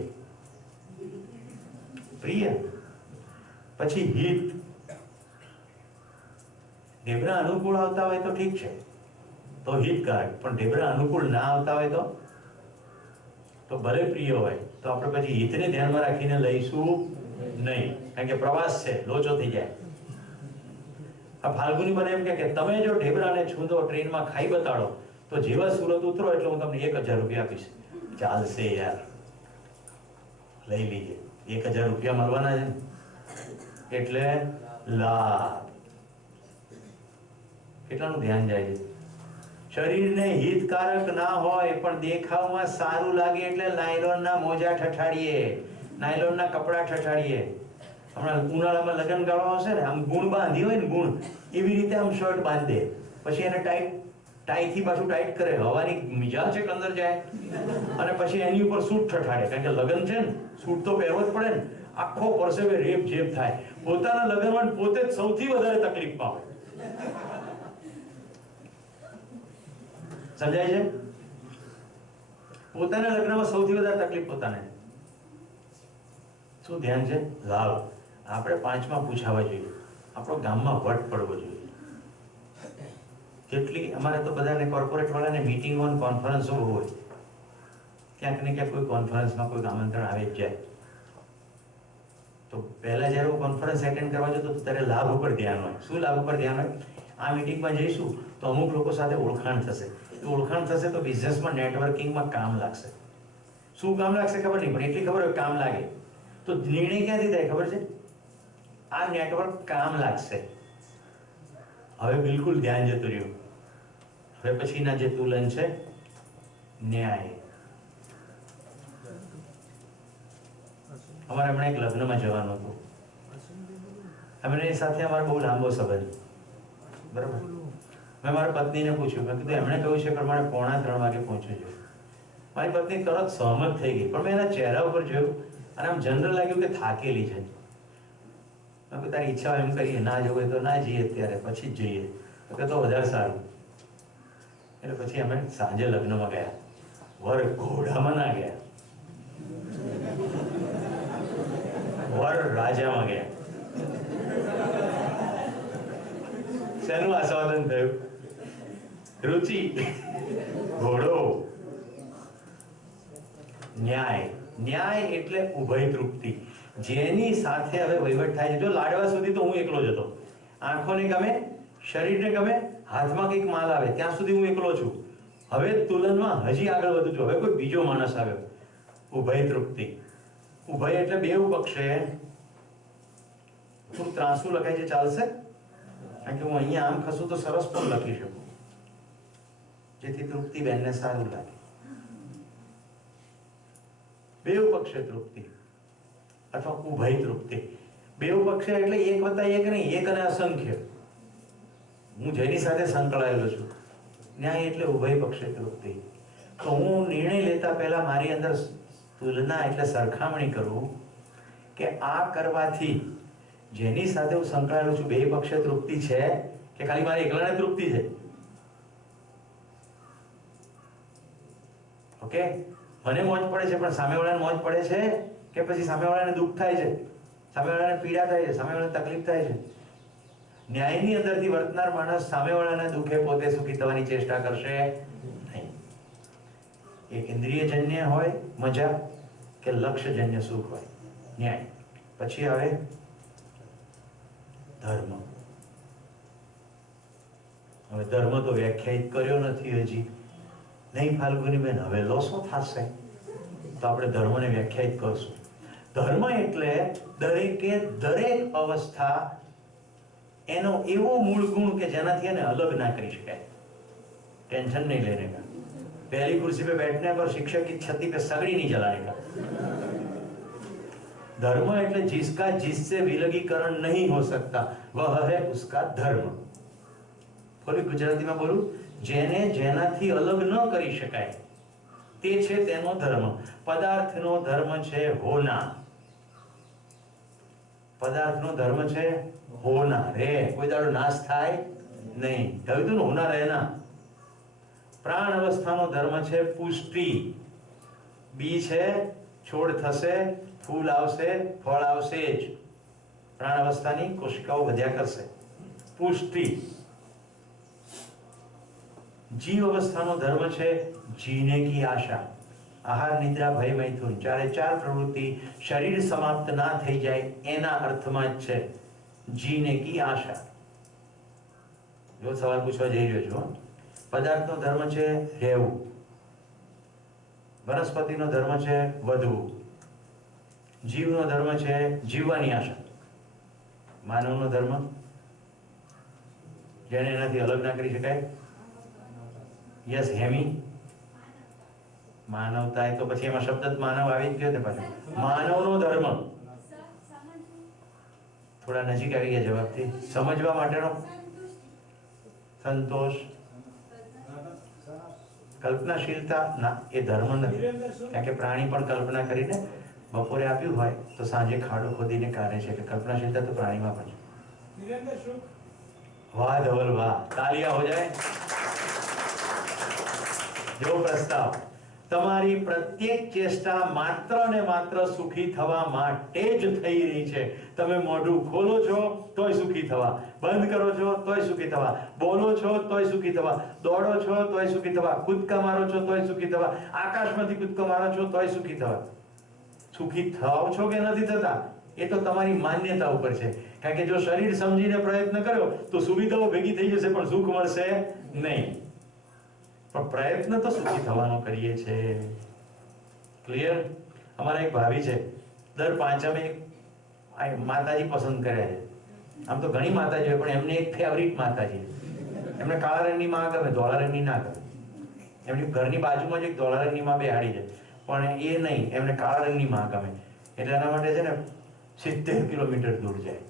પછી હિત. ઢેબરા અનુકૂળ આવતા હોય તો ઠીક છે, તો હિતકારક. પણ ઢેબરા અનુકૂળ ના આવતા હોય તો ભલે પ્રિય હોય તો આપણે પછી હિતને ધ્યાનમાં રાખીને લઈશું નહીં, કારણ કે પ્રવાસ છે, લોચો થઈ જાય. આ ફાલ્ગુની મને એમ કે તમે જો ઢેબરા અને છૂંદો ટ્રેનમાં ખાઈ બતાડો તો જેવા સુરત ઉતરો એટલે હું તમને 1000 રૂપિયા આપીશ. ચાલશે યાર, લઈ લીજે. 1000 રૂપિયા મળવાના છે, એટલે લાભ. કેટલાનું ધ્યાન જાય છે? શરીરને હિતકારક ના હોય પણ દેખાવમાં સારું લાગે એટલે નાયલોનના મોજા ઠઠાડીએ, નાયલોનના કપડા ઠઠાડીએ. હમણાં ઉનાળામાં લગ્ન ગાળો આવશે ને, આમ ગુણ બાંધી હોય ને, ગુણ એવી રીતે આમ શર્ટ બાંધે, પછી એને ટાઈથી પાછું ટાઈટ કરે, હવાની મિજાજ એક અંદર જાય, અને પછી એની ઉપર સૂટ ઠઠાડે. કારણ કે લગ્ન છે ને, સૂટ તો પહેરવો જ પડે ને. આખો પરસેવે રેપ જેપ થાય. પોતાના લગ્નમાં પોતે જ સૌથી વધારે તકલીફમાં હોય. સમજાય છે? પોતાના લગ્નમાં સૌથી વધારે તકલીફ પોતાને. શું ધ્યાન છે? લાભ. આપણે 5માં પૂછાવા જોઈએ, આપણો ગામમાં વટ પડવો જોઈએ. કેટલી અમારે તો બધાને કોર્પોરેટ વાળાને મીટિંગો અને કોન્ફરન્સો હોય, ક્યાંક ને ક્યાંક કોઈ કોન્ફરન્સમાં કોઈ આમંત્રણ આવે જ જાય. તો પહેલા જ્યારે હું કોન્ફરન્સ એટેન્ડ કરવા જતો તો ત્યારે લાભ ઉપર ધ્યાન હોય. શું લાભ ઉપર ધ્યાન હોય? આ મીટિંગમાં જઈશું તો અમુક લોકો સાથે ઓળખાણ થશે. ઓળખાણ થશે તો બિઝનેસમાં, નેટવર્કિંગમાં કામ લાગશે. શું કામ લાગશે ખબર નહીં, પણ એટલી ખબર હોય કામ લાગે. તો નિર્ણય ક્યાંથી થાય ખબર છે? આ નેટવર્ક કામ લાગશે. હવે બિલકુલ ધ્યાન જતું રહ્યું. હવે પછીના જે તુલન છે, ન્યાય. અમારે હમણાં એક લગ્નમાં જવાનું હતું. એમની સાથે અમારો બહુ લાંબો સંબંધ. બરાબર. મેં મારા પત્નીને પૂછ્યું, મેં કીધું એમણે કહ્યું છે પ્રમાણે 2:45 વાગે પહોંચવું જોઈએ. મારી પત્ની તરત સહમત થઈ ગઈ, પણ મેં એના ચહેરા ઉપર જોયું અને આમ જનરલ લાગ્યું કે થાકેલી છે. મેં કીધું તારી ઈચ્છા એમ કરીએ, ના જવું હોય તો ના જઈએ, અત્યારે પછી જ જઈએ. તો વધારે સારું. એટલે પછી અમે સાંજે લગ્નમાં ગયા. વર ઘોડામાં ના ગયા, વર રાજામાં ગયા. શેનું આસ્વાદન થયું? રુચિ, ઘોડો. ન્યાય. ન્યાય એટલે ઉભય તૃપ્તિ. જેની સાથે હવે વહીવટ થાય છે. જો લાડવા સુધી તો હું એકલો જ હતો. આંખોને ગમે, શરીરને ગમે, હાથમાં કંઈક માલ આવે ત્યાં સુધી હું એકલો છું. હવે તુલનમાં હજી આગળ વધુ છું. હવે કોઈ બીજો માણસ આવ્યો. ઉભય તૃપ્તિ. ઉભય એટલે બેઉ પક્ષે. થોડું ત્રાસુ લખાય છે, ચાલશે? કારણ કે હું અહીંયા આમ ખસું તો સરસ પણ લખી શકું, જેથી તૃપ્તિ બેનને સારું લાગે. બેઉ પક્ષે તૃપ્તિ અથવા ઉભય તૃપ્તિ. બેઉ પક્ષે એટલે 1+1 નહીં, 1 અને અસંખ્ય. હું જેની સાથે સંકળાયેલો છું. ન્યાય એટલે ઉભય પક્ષે તૃપ્તિ. તો હું નિર્ણય લેતા પહેલા મારી અંદર તુલના એટલે સરખામણી કરું કે આ કરવાથી જેની સાથે હું સંકળાયેલો છું બે પક્ષે તૃપ્તિ છે કે ખાલી મારી એકલાને તૃપ્તિ છે. ઓકે, મને મોજ પડે છે પણ સામેવાળાને મોજ પડે છે કે પછી સામેવાળાને દુઃખ થાય છે, સામેવાળાને પીડા થાય છે, સામેવાળાને તકલીફ થાય છે. ન્યાયની અંદરથી વર્તનાર માણસ સામેવાળાના દુઃખે પોતે સુખી થવાની ચેષ્ટા કરશે નહીં. એક ઇન્દ્રિયજન્ય હોય મજા કે લક્ષ્યજન્ય સુખ હોય ન્યાય. પછી આવે ધર્મ. હવે ધર્મ તો વ્યાખ્યાયિત કર્યો નથી હજી. નહીં ફાલ્ગુની બેન, હવે લો શું થશે તો આપણે ધર્મને વ્યાખ્યાયિત કરશું. ધર્મ એટલે દરેકે દરેક અવસ્થા એનો એવો મૂળ ગુણ કે જેનાથી એને અલગ ના કરી શકાય. टेंशन नहीं लेने का. पहली कुर्सी पे बैठने पर शिक्षक की छाती पे सगड़ी नहीं जलाने का. धर्म એટલે जिसका जिससे विलगीकरण नहीं हो सकता वह है उसका धर्म. ફરી ગુજરાતીમાં બોલું, જેને જેનાથી અલગ ન કરી શકાય તે છે તેનો ધર્મ. પદાર્થનો ધર્મ છે હોના. પદાર્થનો ધર્મ છે હોના, રે, કોઈ દાડો નાશ થાય નહીં. કહ્યું તું ને, હોના રહેના. પ્રાણ અવસ્થાનો ધર્મ છે પુષ્ટિ. બી છે, છોડ થશે, ફૂલ આવશે, ફળ આવશે જ. પ્રાણ અવસ્થાની કોશિકાઓ વધ્યા કરશે. પુષ્ટિ. જીવ અવસ્થાનો ધર્મ છે જીને કી આશા. આહાર, નિદ્રા, ભય, મૈથુન, ચારે ચાર પ્રવૃત્તિ શરીર સમાપ્ત ના થઈ જાય એના અર્થમાં જ છે જીને કી આશા. જો સવાલ પૂછવા જઈ રહ્યો છું. પદાર્થનો ધર્મ છે રહેવું. વનસ્પતિનો ધર્મ છે વધવું. જીવનો ધર્મ છે જીવવાની આશા. માનવનો ધર્મ જેને એનાથી અલગ ના કરી શકાય. Yes, hemi. માનવતા એ તો પછી એમાં શબ્દ માનવ આવી જ ગયો ને પાછો. માનવનો ધર્મ. થોડા નજીક આવી ગયા જવાબથી. સમજવા માટેનો સંતોષ. કલ્પનાશીલતા ના, એ ધર્મ નથી. કારણ કે પ્રાણી પણ કલ્પના કરીને બપોરે આપ્યું હોય તો સાંજે ખાડો ખોદીને કાઢે છે. એટલે કલ્પનાશીલતા તો પ્રાણીમાં પણ છે. વાહ ધવલ વાહ, તાલિયા હો જાય. જો પ્રસ્તાવ, તમારી પ્રત્યેક ચેષ્ટા માત્ર ને માત્ર સુખી થવા માટે જ થઈ રહી છે. તમે મોઢું ખોલો છો તોય સુખી થવા, બંધ કરો છો તોય સુખી થવા, બોલો છો તોય સુખી થવા, દોડો છો તોય સુખી થવા, કૂદકા મારો છો તોય સુખી થવા, આકાશમાંથી કૂદકો મારો છો તોય સુખી થવા. સુખી થાવ છો કે નથી થતા એ તો તમારી માન્યતા ઉપર છે. કારણ કે જો શરીર સમજીને પ્રયત્ન કર્યો તો સુવિધાઓ ભેગી થઈ જશે પણ સુખ મળશે નહીં. પણ પ્રયત્ન તો સુખી થવાનો કરીએ છે. ક્લિયર? અમારા એક ભાભી છે, દર પાંચમે માતાજી પસંદ કર્યા છે. આમ તો ઘણી માતાજી હોય પણ એમને એક ફેવરિટ માતાજી. એમને કાળા રંગની માં ગમે, ધોળા રંગની ના ગમે. એમની ઘરની બાજુમાં જ એક ધોળા રંગની માં બેહાડી છે પણ એ નહીં, એમને કાળા રંગની માં ગમે. એટલે એના માટે છે ને 70 કિલોમીટર દૂર જાય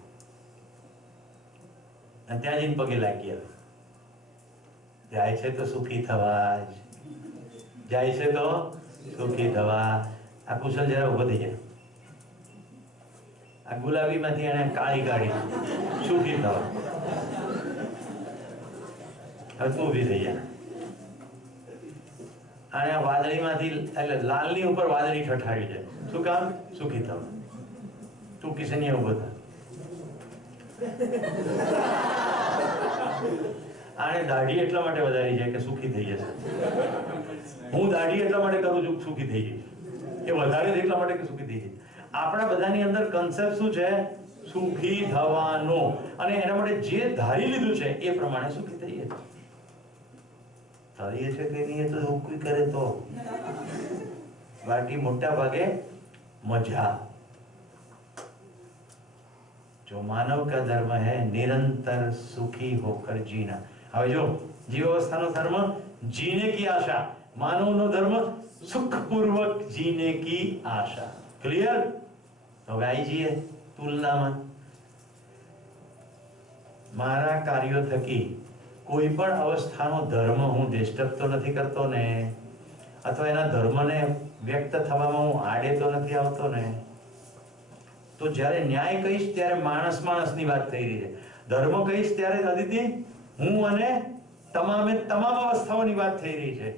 અને ત્યાં જઈને પગે લાગી આવે. જાય છે તો સુખી થવા જ, જાય છે તો સુખી થવા. આ કુશલ જરા ઉભો થઈ જાય. આ ગુલાબી માંથી એને કાળી કાઢી સુખી થવા. હવે તું ઉભી થઈ જાય. અને આ વાદળી માંથી એટલે લાલની ઉપર વાદળી ઠઠાડી જાય. શું કામ? સુખી થવા. તું કિશનિયા ઉભો થા. આને દાઢી એટલા માટે વધારી છે કે સુખી થઈ જશે. હું દાઢી એટલા માટે કરું છું સુખી થઈ જઈશ. એ વધારે છે એટલા માટે કે સુખી થઈ જઈશ. આપણા બધાની અંદર કન્સેપ્ટ શું છે? સુખી થવાનો. અને એના માટે જે ધારી લીધું છે એ પ્રમાણે સુખી થઈએ. થઈએ છે કે નહીં તો કોઈ કરે તો બાકી મોટા ભાગે મજા. जो मानव का धर्म है निरंतर सुखी होकर जीना. હવે જો જીવ અવસ્થાનો ધર્મ જીને કી આશા, માનવનો ધર્મ સુખપૂર્વક જીને કી આશા. ક્લિયર? હવે આવી જઈએ તુલનામાં. મારા કાર્યો થકી કોઈ પણ અવસ્થાનો ધર્મ હું ડિસ્ટર્બ તો નથી કરતો ને, અથવા એના ધર્મને વ્યક્ત થવામાં હું આડે તો નથી આવતો ને. તો જ્યારે ન્યાય કહીશ ત્યારે માણસની વાત થઈ રહી છે. ધર્મ કહીશ ત્યારે અદિતિ હું અને તમામ અવસ્થાઓની વાત થઈ રહી છે.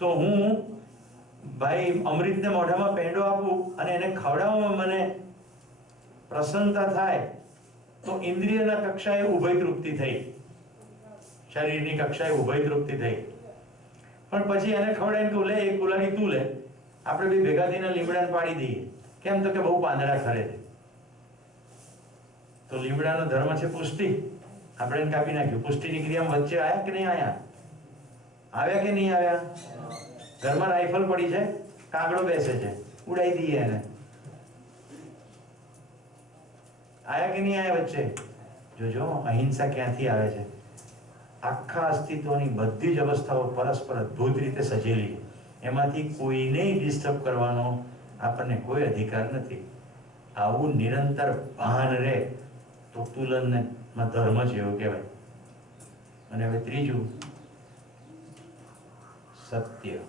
તો હું ભાઈ અમૃતને મોઢામાં પેંડો આપું અને એને ખવડાવવામાં મને પ્રસન્નતા થાય તો ઇન્દ્રિયના કક્ષાએ ઉભય તૃપ્તિ થઈ, શરીરની કક્ષાએ ઉભય તૃપ્તિ થઈ. પણ પછી એને ખવડાવીને તું લે, એક કુલાડી તું લે, આપણે બે ભેગા થઈને લીમડાને પાડી દઈએ. કેમ? તો કે બહુ પાંદડા ખરે છે. તો લીમડાનો ધર્મ છે પુષ્ટિ. આપણે એને કાપી નાખ્યું. પુષ્ટિની ક્રિયામાં વચ્ચે આયા કે નહીં આયા? આવ્યા કે નહીં આવ્યા? ઘરમાં રાઇફલ પડી છે, કાગડો બેસે છે, ઉડાઈ દઈએ એને. આયા કે નહીં આયા વચ્ચે? જોજો અહિંસા ક્યાંથી આવે છે. આખા અસ્તિત્વની બધી જ અવસ્થાઓ પરસ્પર અદ્ભુત રીતે સજેલી છે. એમાંથી કોઈને ડિસ્ટર્બ કરવાનો આપણને કોઈ અધિકાર નથી. આવું નિરંતર ભાન રહે તો તુલનમાં ધર્મ છે એવું કહેવાય. અને હવે ત્રીજું, સત્ય.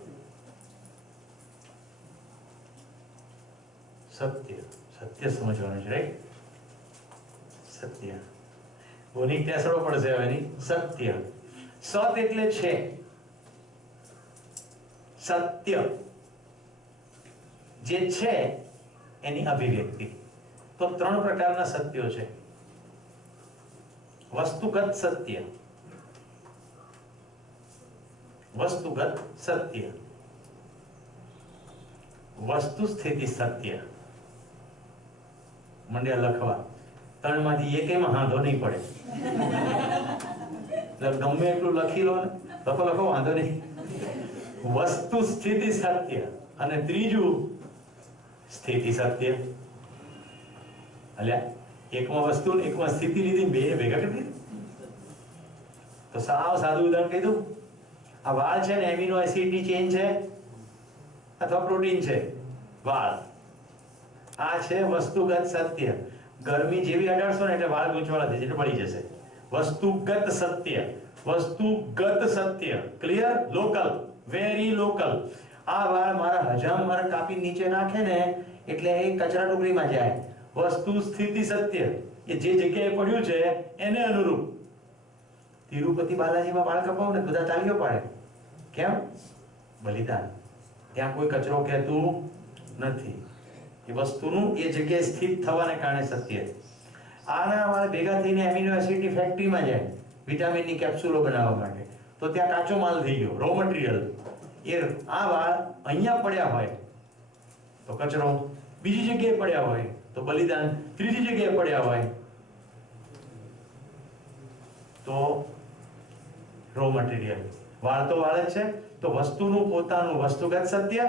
સત્ય સત્ય સમજવાનું છે, રાઈટ? સત્ય બોની ટેસડો પડશે હવે નહીં. સત્ય, સત એટલે છે, સત્ય જે છે એની અભિવ્યક્તિ. તો 3 પ્રકારના સત્યો છે. વસ્તુગત સત્ય, વસ્તુગત સત્ય, વસ્તુ સ્થિતિ સત્ય. મંડ્યા લખવા, 3 માંથી એકેયમાં વાંધો નહીં પડે. ગમે એટલું લખી લો ને, લખો વાંધો નહીં. વસ્તુ સ્થિતિ સત્ય અને ત્રીજું સ્થિતિ સત્ય. અલ્યા એકમાં વસ્તુ ને એકમાં સ્થિતિ લીધી, બે ભેગા કરી દીધી. તો સાવ સાદું ઉદાહરણ કહી દઉં. આ વાળ છે ને, એમિનો એસિડની ચેન છે અથવા પ્રોટીન છે વાળ. આ છે વસ્તુગત સત્ય. ગરમી જેવી અડાડશો ને એટલે વાળ ગૂંચવાળા થઈ જશે, એટલે પડી જશે. વસ્તુગત સત્ય, વસ્તુગત સત્ય. ક્લિયર? Local, very local. આ વાળ મારા હજામ મારા કાપી નીચે નાખે ને એટલે એ કચરા ટોકરીમાં જાય. વસ્તુ સ્થિતિ સત્ય, એ જે જગ્યાએ પડ્યું છે એને અનુરૂપ. તિરુપતિ બાલાજીમાં વાળ કપાવ ને બધા તાળીઓ પાડે. કેમ? બલિદાન. ત્યાં કોઈ કચરો કહેતું નથી. એ વસ્તુનું એ જગ્યાએ સ્થિત થવાને કારણે સત્ય. આના વાળ ભેગા થઈને એમિનો એસિડની ફેક્ટરીમાં જાય વિટામિનની કેપ્સ્યુલો બનાવવા માટે, તો ત્યાં કાચો માલ થઈ ગયો, રો મટીરિયલ. એ આ વાળ અહીંયા પડ્યા હોય તો કચરો, બીજી જગ્યાએ પડ્યા હોય તો બલિદાન, ત્રીજી જગ્યાએ પડ્યા હોય તો રો મટીરિયલ. વાળ તો વાળ જ છે. તો વસ્તુનું પોતાનું વસ્તુગત સત્ય,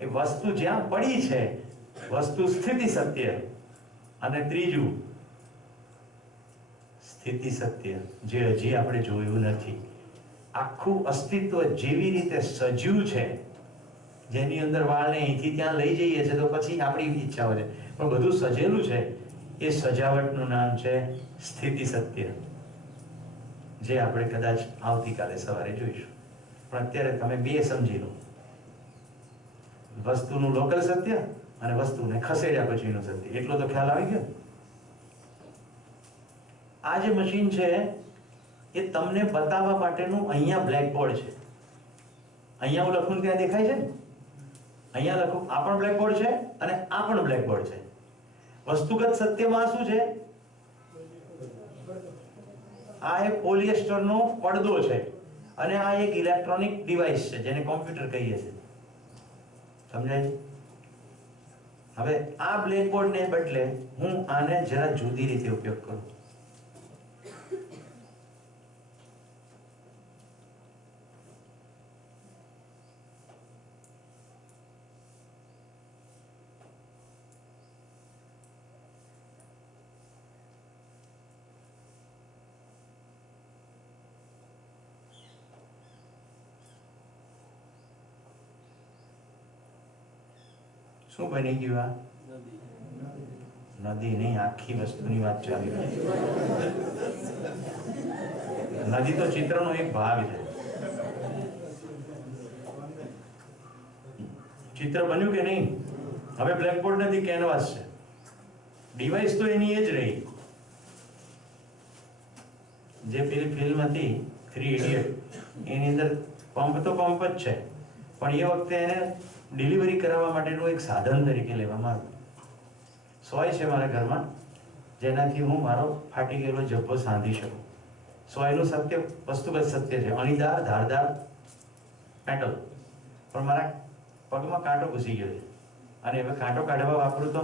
એ વસ્તુ જ્યાં પડી છે વસ્તુ સ્થિતિ સત્ય, અને ત્રીજું સ્થિતિ સત્ય જે હજી આપણે જોયું નથી. આખું અસ્તિત્વ જેવી રીતે સજ્યું છે, જેની અંદર વાળને અહીંથી ત્યાં લઈ જઈએ છે તો પછી આપણી ઈચ્છાઓ છે, પણ બધું સજેલું છે. એ સજાવટનું નામ છે સ્થિતિ સત્ય, જે આપણે કદાચ આવતીકાલે સવારે જોઈશું. પણ અત્યારે તમે બે સમજી લો, વસ્તુનું લોકલ સત્ય અને વસ્તુને ખસેડ્યા પછીનું સત્ય. એટલો તો ખ્યાલ આવી ગયો. આ જે મશીન છે એ તમને બતાવવા માટેનું અહીંયા બ્લેકબોર્ડ છે. અહીંયા હું લખું ત્યાં દેખાય છે ને, અહીંયા લખું, આ પણ બ્લેકબોર્ડ છે અને આ પણ બ્લેકબોર્ડ છે. વસ્તુગત સત્યમાં શું છે? આ એક પોલિએસ્ટરનો પડદો છે અને આ એક ઇલેક્ટ્રોનિક ડિવાઇસ છે જેને કોમ્પ્યુટર કહીએ છીએ. સમજાય? હવે આ બ્લેકબોર્ડને બદલે હું આને જરા જુદી રીતે ઉપયોગ કરું. શું બની ગયું? આ નદી નહીં, આખી વસ્તુની વાત ચાલી રહી. નદી તો ચિત્રનો એક ભાગ છે. ચિત્ર બન્યું કે નહીં? હવે બ્લેકબોર્ડ નથી, કેનવાસ છે. ડિવાઇસ તો એની એ જ રહી. જે પેલી ફિલ્મ હતી 3 ઇડિયટ, એની અંદર પંપ તો પંપ જ છે, પણ એ વખતે એને ડિલિવરી કરાવવા માટેનું એક સાધન તરીકે લેવામાં આવ્યું. સોય છે મારા ઘરમાં, જેનાથી હું મારો ફાટી ગયેલો જબ્બો સાંધી શકું. સોયનું સત્ય વસ્તુગત સત્ય છે, અણીદાર ધારદાર પેટલ. પણ મારા પગમાં કાંટો ઘૂસી ગયો છે અને હવે કાંટો કાઢવા વાપરું તો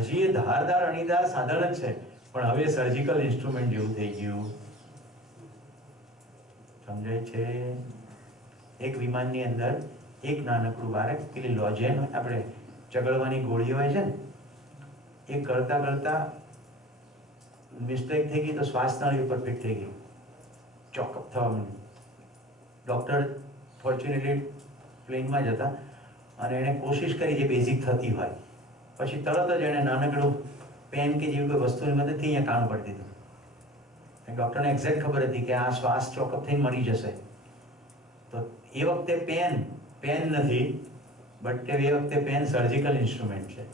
હજી એ ધારદાર અણીદાર સાધન જ છે, પણ હવે સર્જિકલ ઇન્સ્ટ્રુમેન્ટ જેવું થઈ ગયું. સમજાય છે? એક વિમાનની અંદર એક નાનકડું બાળક પેલી લોજેન આપણે ચગળવાની ગોળીઓ હોય છે ને, એ કરતા કરતા મિસ્ટેક થઈ ગઈ તો શ્વાસ નળી ઉપર ફિટ થઈ ગઈ, ચોકઅપ થવા માંડ્યું. ડૉક્ટર ફોર્ચ્યુનેટલી પ્લેનમાં જ હતા અને એણે કોશિશ કરી જે બેઝિક થતી હોય, પછી તરત જ એણે નાનકડું પેન કે જેવી કોઈ વસ્તુની મદદથી અહીંયા કામ કરી દીધું. ડૉક્ટરને એક્ઝેક્ટ ખબર હતી કે આ શ્વાસ ચોકઅપ થઈને મરી જશે. તો એ વખતે પેન નથી, બટ એ વખતે પેન સર્જિકલ ઇન્સ્ટ્રુમેન્ટ છે.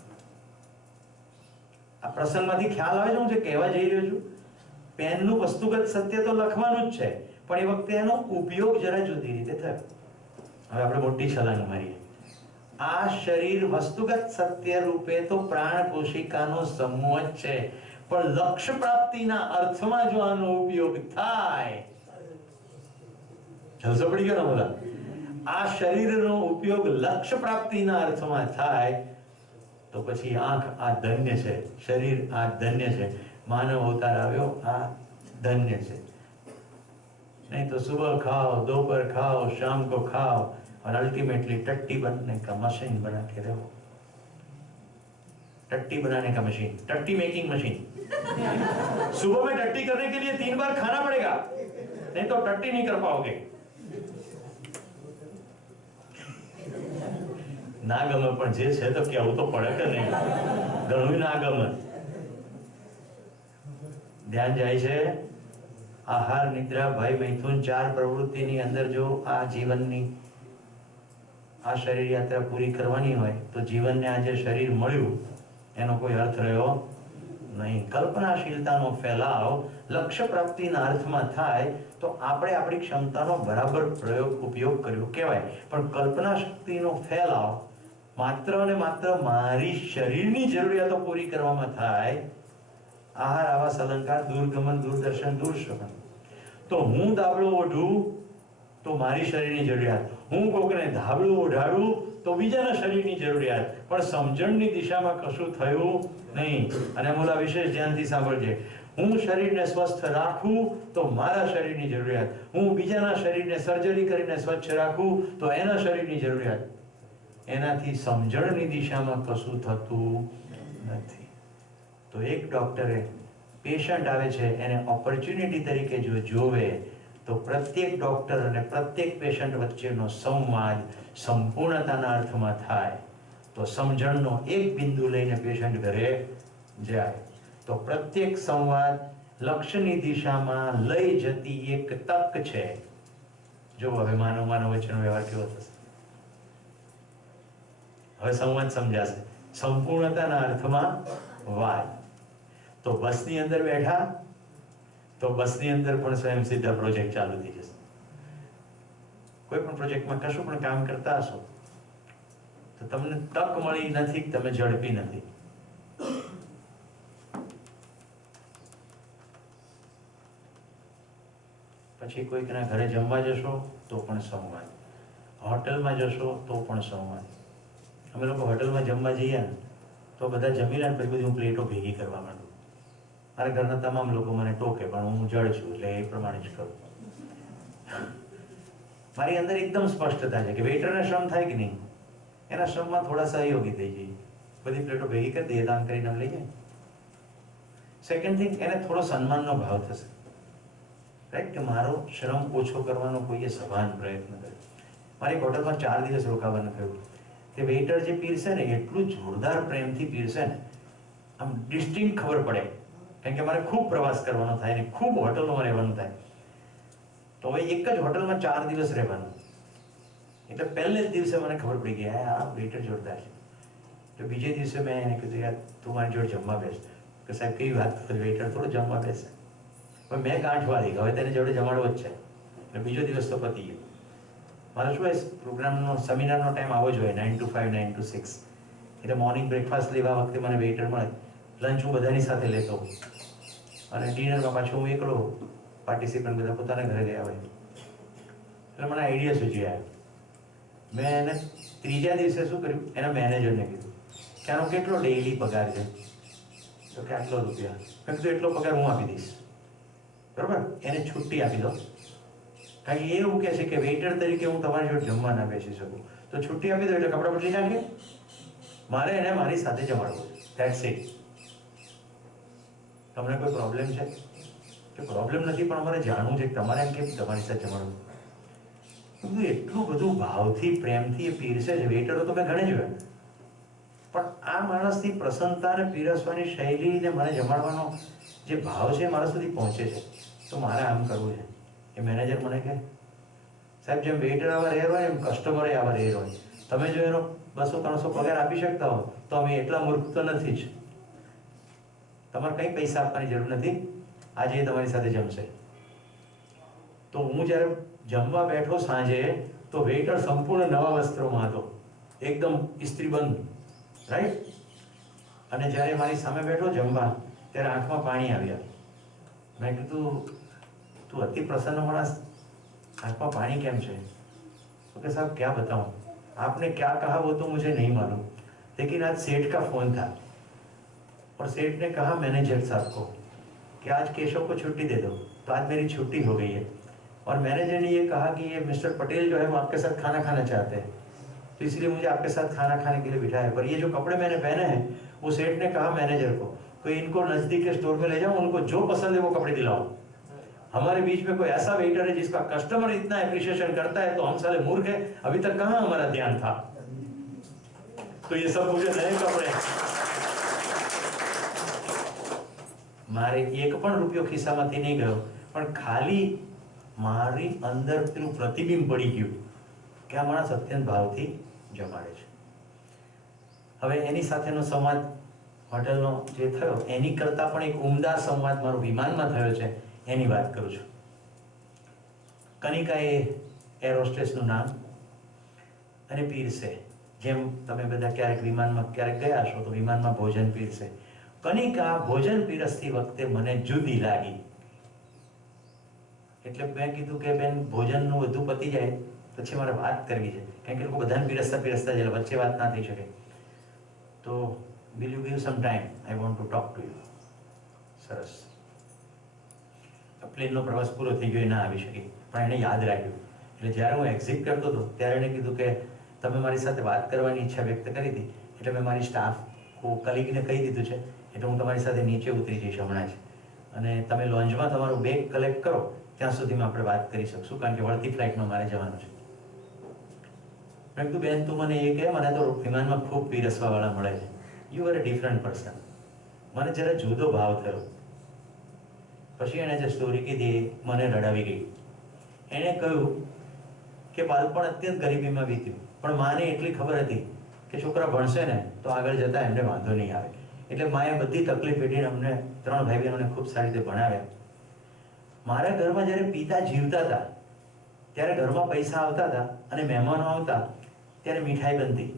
આ પ્રસંગમાંથી ખ્યાલ આવે છે હું જે કહેવા જઈ રહ્યો છું. પેનનું વસ્તુગત સત્ય તો લખવાનું જ છે, પણ એ વખતે એનો ઉપયોગ જરા જુદી રીતે થયો. હવે આપણે મોટી છલાંગ મારીએ. આ શરીર વસ્તુગત સત્ય રૂપે તો પ્રાણ કોશિકાનો સમૂહ જ છે, પણ લક્ષ્ય પ્રાપ્તિના અર્થમાં જો આનો ઉપયોગ થાય, જલસો પડી ગયો ને બોલા, આ શરીરનો ઉપયોગ લક્ષ્ય પ્રાપ્તિના અર્થમાં થાય તો પછી આંખ આ ધન્ય છે, શરીર આ ધન્ય છે, માનવ અવતાર આવ્યો આ धन्य से. नहीं तो सुबह खाओ, दोपहर खाओ, शाम को खाओ और अल्टीमेटली टट्टी बनने का मशीन बना के रहो. टट्टी बनाने का मशीन, टट्टी मेकिंग मशीन. सुबह में टट्टी करने के लिए 3 बार खाना पड़ेगा, नहीं तो टट्टी नहीं कर पाओगे. ના ગમે પણ જે છે તો કેવું તો પડે કે નહીં, ઘણું ના ગમે. ધ્યાન જાય છે. આહાર, નિદ્રા, ભય, મૈથુન 4 પ્રવૃત્તિની અંદર જો આ જીવનની આ શરીર યાત્રા પૂરી કરવાની હોય તો જીવનને આ જે શરીર મળ્યું એનો કોઈ અર્થ રહ્યો નહીં. કલ્પનાશીલતાનો ફેલાવ લક્ષ્ય પ્રાપ્તિના અર્થમાં થાય તો આપણે આપણી ક્ષમતાનો બરાબર ઉપયોગ કર્યો કહેવાય. પણ કલ્પના શક્તિનો ફેલાવ માત્ર અને માત્ર મારી શરીરની જરૂરિયાતો પૂરી કરવામાં થાય, આહાર, આવાસ, અલંકાર, દૂરગમન, દૂરદર્શન, દૂરશ્રવણ, તો હું દાબડો ઓઢું તો મારી શરીરની જરૂરિયાત, હું કોકને ધાબળું ઓઢાડું તો બીજાના શરીરની જરૂરિયાત, પણ સમજણની દિશામાં કશું થયું નહીં. અને મોલા વિશેષ ધ્યાનથી સાંભળજે, હું શરીરને સ્વસ્થ રાખું તો મારા શરીરની જરૂરિયાત, હું બીજાના શરીરને સર્જરી કરીને સ્વચ્છ રાખું તો એના શરીરની જરૂરિયાત. એનાથી સમજણની દિશામાં કશું થતું નથી. તો એક ડૉક્ટરે પેશન્ટ આવે છે એને ઓપોર્ચ્યુનિટી તરીકે જો જોવે તો પ્રત્યેક ડૉક્ટર અને પ્રત્યેક પેશન્ટ વચ્ચેનો સંવાદ સંપૂર્ણતાના અર્થમાં થાય તો સમજણનો એક બિંદુ લઈને પેશન્ટ ઘરે જાય તો પ્રત્યેક સંવાદ લક્ષ્યની દિશામાં લઈ જતી એક તક છે. જો હવે માનવ વચ્ચેનો વ્યવહાર કેવો થશે, હવે સંવાદ સમજાશે. સંપૂર્ણતાના અર્થમાં વાત. તો બસની અંદર બેઠા તો બસની અંદર પણ સ્વયં સિદ્ધા પ્રોજેક્ટ ચાલુ થઈ જશે. કોઈ પણ પ્રોજેક્ટમાં કશું પણ કામ કરતા હશો તો તમને તક મળી નથી, તમે ઝડપી નથી. પછી કોઈકના ઘરે જમવા જશો તો પણ સંવાદ, હોટલમાં જશો તો પણ સંવાદ. અમે લોકો હોટલમાં જમવા જઈએ ને તો બધા જમી લે પછી બધી હું પ્લેટો ભેગી કરવા માંડું. મારા ઘરના તમામ લોકો મને ટોકે પણ હું જડ છું એટલે એ પ્રમાણે જ કરું. મારી અંદર એકદમ સ્પષ્ટતા છે કે વેઇટરને શ્રમ થાય કે નહીં, એના શ્રમમાં થોડા સહયોગી થઈ જઈએ, બધી પ્લેટો ભેગી કરી દઈએ, દાન કરીને લઈ જાય. સેકન્ડ થિંગ, એને થોડો સન્માનનો ભાવ થશે, રાઈટ, કે મારો શ્રમ ઓછો કરવાનો કોઈએ સભાન પ્રયત્ન કર્યો. મારી હોટલમાં 4 દિવસ રોકાવાનું થયું. તે વેઇટર જે પીરસે ને એટલું જોરદાર પ્રેમથી પીરસે ને આમ ડિસ્ટિંક્ટ ખબર પડે, કારણ કે મારે ખૂબ પ્રવાસ કરવાનો થાય ને ખૂબ હોટલમાં રહેવાનું થાય. તો હવે એક જ હોટલમાં 4 દિવસ રહેવાનું, એટલે પહેલે જ દિવસે મને ખબર પડી ગઈ આ વેઇટર જોરદાર છે. તો બીજે દિવસે મેં એને કીધું યાર તું મારી જોડે જમવા બેસ. કે સાહેબ કેવી વાત કરો, વેઇટર થોડો જમવા બેસે. પણ મેં ગાંઠ વાળી હવે તેની જોડે જમાડવો જ છે. એટલે બીજો દિવસ તો પતી ગયો. મારે શું પ્રોગ્રામનો સેમિનારનો ટાઈમ આવો જોઈએ 9 to 5, 9 to 6. એટલે મોર્નિંગ બ્રેકફાસ્ટ લેવા વખતે મને વેઇટર મળે, લંચ હું બધાની સાથે લેતો હોઉં અને ડિનરમાં પાછો હું એકલો, પાર્ટિસિપન્ટ બધા પોતાના ઘરે ગયા હોય. એટલે મને આઈડિયા સૂચી આવ્યો. મેં એને ત્રીજા દિવસે શું કર્યું, એના મેનેજરને કીધું કે આનો કેટલો ડેઈલી પગાર છે, તો કે આટલો રૂપિયા. મેં કીધું એટલો પગાર હું આપી દઈશ, બરાબર, એને છુટ્ટી આપી દો. કારણ કે એ એવું કહે છે કે વેઇટર તરીકે હું તમારી જોડે જમવા ના બેસી શકું. તો તો છુટ્ટી આપી દો એટલે કપડાં બદલી નાખીએ. મારે એને મારી સાથે જમાડવું, ધેટ્સ ઇટ. તમને કોઈ પ્રોબ્લેમ છે? કે પ્રોબ્લેમ નથી, પણ અમારે જાણવું છે કે તમારે એમ કેમ તમારી સાથે જમાડવું. એટલું બધું ભાવથી પ્રેમથી એ પીરસે છે. વેટરો તો મેં ઘણે જોયા, પણ આ માણસની પ્રસન્નતા અને પીરસવાની શૈલી ને મને જમાડવાનો જે ભાવ છે મારા સુધી પહોંચે છે. તો મારે આમ કરવું છે. એ મેનેજર મને કહે, સાહેબ જેમ વેઇટર આવા રેર હોય એમ કસ્ટમર આવા રેર હોય. તમે જો એનો 200-300 પગાર આપી શકતા હો તો અમે એટલા મૂર્ખ તો નથી જ. તમારે કંઈ પૈસા આપવાની જરૂર નથી, આજે એ તમારી સાથે જમશે. તો હું જ્યારે જમવા બેઠો સાંજે, તો વેઇટર સંપૂર્ણ નવા વસ્ત્રોમાં હતો, એકદમ ઇસ્ત્રીબંધ, રાઈટ. અને જ્યારે મારી સામે બેઠો જમવા, ત્યારે આંખમાં પાણી આવ્યા. મેં કીધું, તું અતિ પ્રસન્ન માણસ, आंख में पानी कैम है? तो कि साहब क्या बताऊं, आपने क्या कहा वो तो मुझे नहीं मालूम, लेकिन आज सेठ का फोन था और सेठ ने कहा मैनेजर साहब को कि आज केशव को छुट्टी दे दो। तो आज मेरी छुट्टी हो गई है और मैनेजर ने ये कहा कि ये मिस्टर पटेल जो है वो आपके साथ खाना खाना चाहते हैं, तो इसलिए मुझे आपके साथ खाना खाने के लिए बिठाया। पर ये जो कपड़े मैंने पहने हैं वो सेठ ने कहा मैनेजर को तो इनको नजदीक के स्टोर में ले जाओ, उनको जो पसंद है वो कपड़े दिलाओ। हमारे बीच में कोई ऐसा वेटर है जिसका कस्टमर इतना एप्रिशिएशन करता है, तो हम सारे मूर्ख है, अभी तक कहाँ हमारा ध्यान था। तो ये सब मुझे नए कपड़े, मारे एक पण रुपयो खिस्सामांथी नहीं गयो, पण खाली मारी अंदर पेલું प्रतिबिंब पड़ी गયું કે આ માણસ અત્યંત ભાવથી જમાડે છે। હવે એની સાથેનો સંવાદ હોટલનો જે થયો એની કરતા પણ એક ઉમદા સંવાદ મારો વિમાનમાં થયો છે, એની વાત કરું છું। કનિકા એ એર હોસ્ટેસનું નામ અને પીરસે, જેમ તમે બધા ક્યારેક વિમાનમાં ક્યારેક ગયા હશો તો વિમાનમાં ભોજન પીરસે। કનિકા ભોજન પીરસતી વખતે મને જુદી લાગી, એટલે મેં કીધું કે બેન ભોજનનું બધું પતી જાય પછી મારે વાત કરવી છે, કારણ કે લોકો બધાને પીરસતા પીરસતા જાય વચ્ચે વાત ના થઈ શકે। તો will you give some time, I want to talk to you. સરસ, પ્લેનનો પ્રવાસ પૂરો થઈ ગયો, એ ના આવી શકી, પણ એને યાદ રાખ્યું। એટલે જ્યારે હું એક્ઝિટ કરતો હતો ત્યારે એણે કીધું કે તમે મારી સાથે વાત કરવાની ઈચ્છા વ્યક્ત કરી હતી, એટલે મેં મારી સ્ટાફ કલીગને કહી દીધું છે, એટલે હું તમારી સાથે નીચે ઉતરી જઈશ હમણાં જ, અને તમે લોન્જમાં તમારું બેગ કલેક્ટ કરો ત્યાં સુધીમાં આપણે વાત કરી શકશું, કારણ કે વળતી ફ્લાઇટમાં મારે જવાનું છે। મેં કીધું બેન તું મને એ કહે, મને તો વિમાનમાં ખૂબ પીરસવાવાળા મળે છે, you are a different person. મને જરા જુદો ભાવ થયો। પછી એણે જે સ્ટોરી કીધી મને રડાવી ગઈ। એણે કહ્યું કે બાળપણ અત્યંત ગરીબીમાં વીત્યું, પણ માને એટલી ખબર હતી કે છોકરા ભણશે ને તો આગળ જતા એમને વાંધો નહીં આવે, એટલે માએ બધી તકલીફ વેઠીને અમને 3 ભાઈ બહેનોને ખૂબ સારી રીતે ભણાવ્યા। મારા ઘરમાં જ્યારે પિતા જીવતા હતા ત્યારે ઘરમાં પૈસા આવતા હતા અને મહેમાનો આવતા ત્યારે મીઠાઈ બનતી।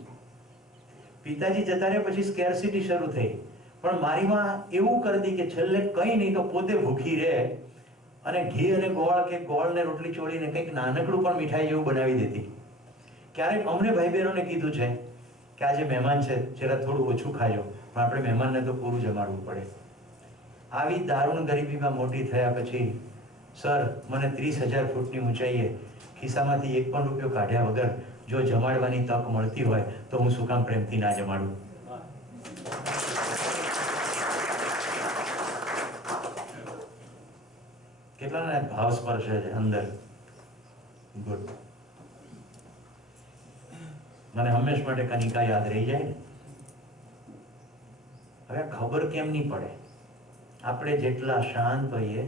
પિતાજી જતા રહ્યા પછી સ્કેર્સિટી શરૂ થઈ, પણ મારી માં એવું કરતી કે છેલ્લે કંઈ નહીં તો પોતે ભૂખી રહે અને ઘી અને ગોળ કે ગોળ ને રોટલી ચોળીને કંઈક નાનકડું પણ મીઠાઈ જેવું બનાવી દેતી। ક્યારેક અમને ભાઈ બહેનોને કીધું છે કે આજે મહેમાન છે જરા થોડું ઓછું ખાજો, પણ આપણે મહેમાનને તો પૂરું જમાડવું પડે। આવી દારૂણ ગરીબીમાં મોટી થયા પછી સર મને 30,000 ફૂટની ઊંચાઈએ ખિસ્સામાંથી એક પણ રૂપિયો કાઢ્યા વગર જો જમાડવાની તક મળતી હોય તો હું શું કામ પ્રેમથી ના જમાડું। કેટલાને ભાવ સ્પર્શે છે અંદર, ગુડ। મને હંમેશ માટે કનિકા યાદ રહી જાય ને। હવે ખબર કેમ નહીં પડે, આપણે જેટલા શાંત હોઈએ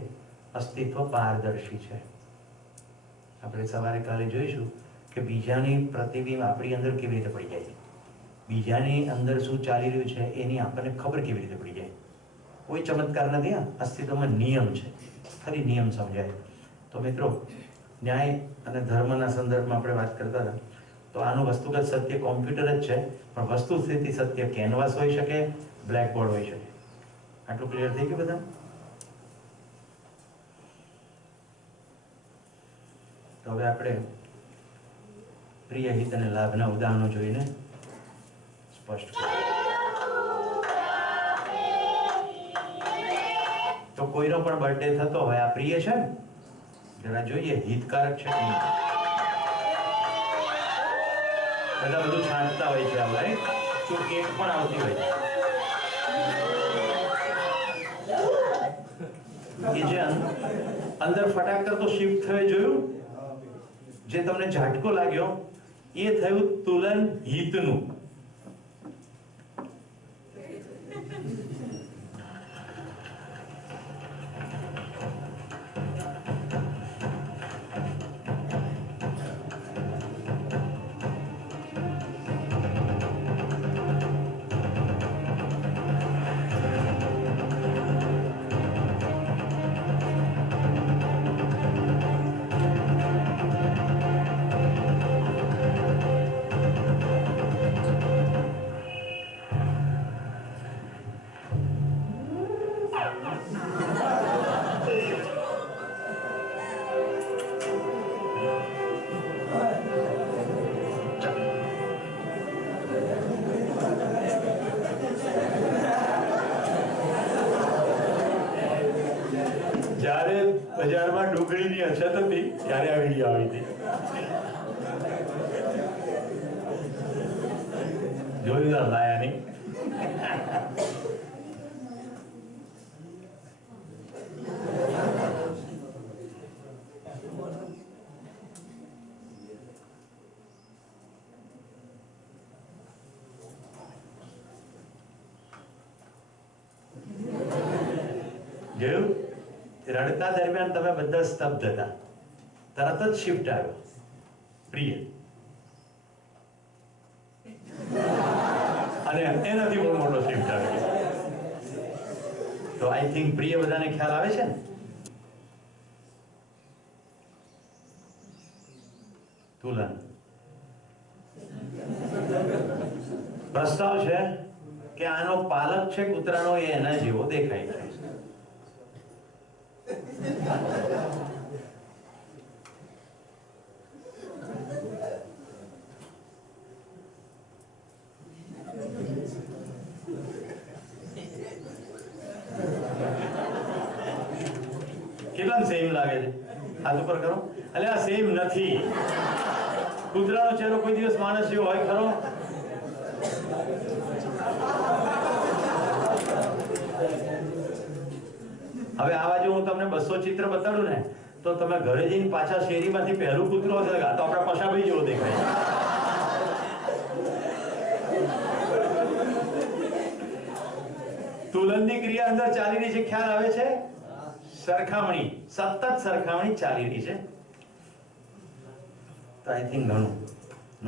અસ્તિત્વ પારદર્શી છે। આપણે સવારે કાલે જોઈશું કે બીજાની પ્રતિબિંબ આપણી અંદર કેવી રીતે પડી જાય છે, બીજાની અંદર શું ચાલી રહ્યું છે એની આપણને ખબર કેવી રીતે પડી જાય। કોઈ ચમત્કાર નથી, આ અસ્તિત્વમાં નિયમ છે, ખાલી નિયમ સમજાય। તો મિત્રો, ન્યાય અને ધર્મના સંદર્ભમાં આપણે વાત કરતા હતા, તો આનું વસ્તુગત સત્ય કોમ્પ્યુટર જ છે, પણ વસ્તુ સ્થિતિ સત્ય કેનવાસ હોઈ શકે, બ્લેકબોર્ડ હોઈ શકે। આટલું ક્લિયર થઈ ગયું બધા? તો હવે આપણે પ્રિય હિત અને લાભના ઉદાહરણો જોઈને સ્પષ્ટ કરીએ। તો કોઈનો પણ બર્થડે થતો હોય, આ પ્રિય છે ને, જરા જોઈએ હિતકારક છે કે નહીં। બધા બધું છાંટતા હોય છે આવું, રાઈટ? તો કેક પણ આવતી હોય છે. એ જે અંદર ફટાકડા તો શિફ્ટ થયે જોયું, જે તમને ઝાટકો લાગ્યો એ થયું તુલન હિતનું. જ્યારે બજારમાં ડુંગળીની અછત હતી ત્યારે આ વિડીયો આવી હતી. જોયું લાયાની. જોયું? રડતા દરમિયાન તમે બધા સ્તબ્ધ હતા, તરત જ શિફ્ટ આવ્યો પ્રિય, અને એનાથી બહુ મોટો શિફ્ટ આવ્યો. તો આઈ થિંક પ્રિય બધાને ખ્યાલ આવે છે ને? તુલન પ્રસ્તાવ છે કે આનો પાલક છે કૂતરાનો, એ એના જેવો દેખાય છે. કેટલા સેમ લાગે છે? હાથ ઉપર કરો. એટલે આ સેમ નથી. કૂતરાનો ચહેરો કોઈ દિવસ માણસ જેવો હોય ખરો? હવે આ બાજુ હું તમને 200 ચિત્ર બતાડું ને તો તમે ઘરે જઈને પાછા શેરીમાંથી પહેલું કૂતરો હશે તો આપણા પશાભાઈ જેવો દેખાય. તુલનની ક્રિયા અંદર ચાલી રહી છે, ખ્યાલ આવે છે? સરખામણી, સતત સરખામણી ચાલી રહી છે. તો આઈ થિંક ઘણું.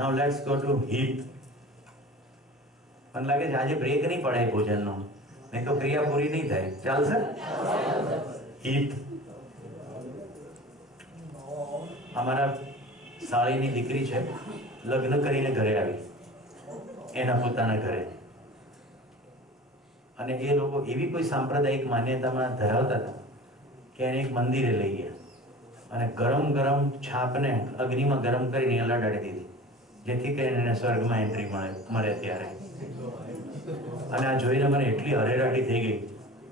નાઉ લેટ્સ ગો ટુ હિત. મને લાગે છે આજે બ્રેક નહીં પડાય ભોજનનો, નહીં તો ક્રિયા પૂરી નહીં થાય. ચાલશે? હિત. અમારા સાળીની દીકરી છે, લગ્ન કરીને ઘરે આવી એના પોતાના ઘરે, અને એ લોકો એવી કોઈ સાંપ્રદાયિક માન્યતામાં ધરાવતા હતા કે એને એક મંદિરે લઈ ગયા અને ગરમ ગરમ છાપને અગ્નિમાં ગરમ કરીને લડાડી દીધી, જેથી કરીને એને સ્વર્ગમાં એન્ટ્રી મળે ત્યારે. અને આ જોઈને મને એટલી હરેરાટી થઈ ગઈ.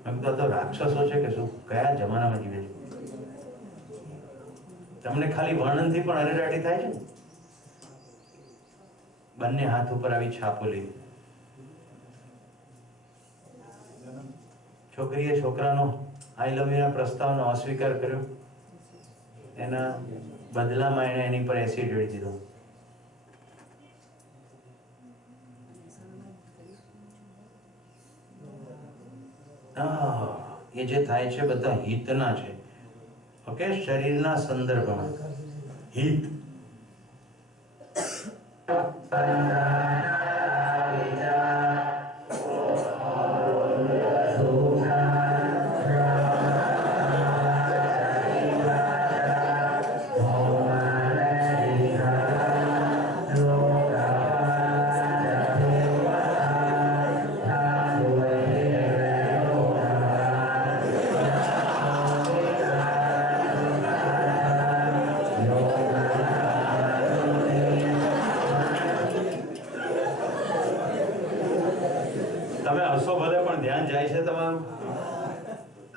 મેં કીધું તો રાક્ષસો છે કે શું? કયા જમાનામાં જીવે છે? તમને ખાલી વર્ણનથી પણ હરેરાટી થાય છે. બંને હાથ ઉપર આવી છાપો લીધી. છોકરીએ છોકરાનો આઈ લવ યુ ના પ્રસ્તાવનો અસ્વીકાર કર્યો. એના બદલામાં એણે એની પર એસિડ રેડી દીધો. એ જે થાય છે બધા હિતના છે. ઓકે, શરીરના સંદર્ભમાં હિત.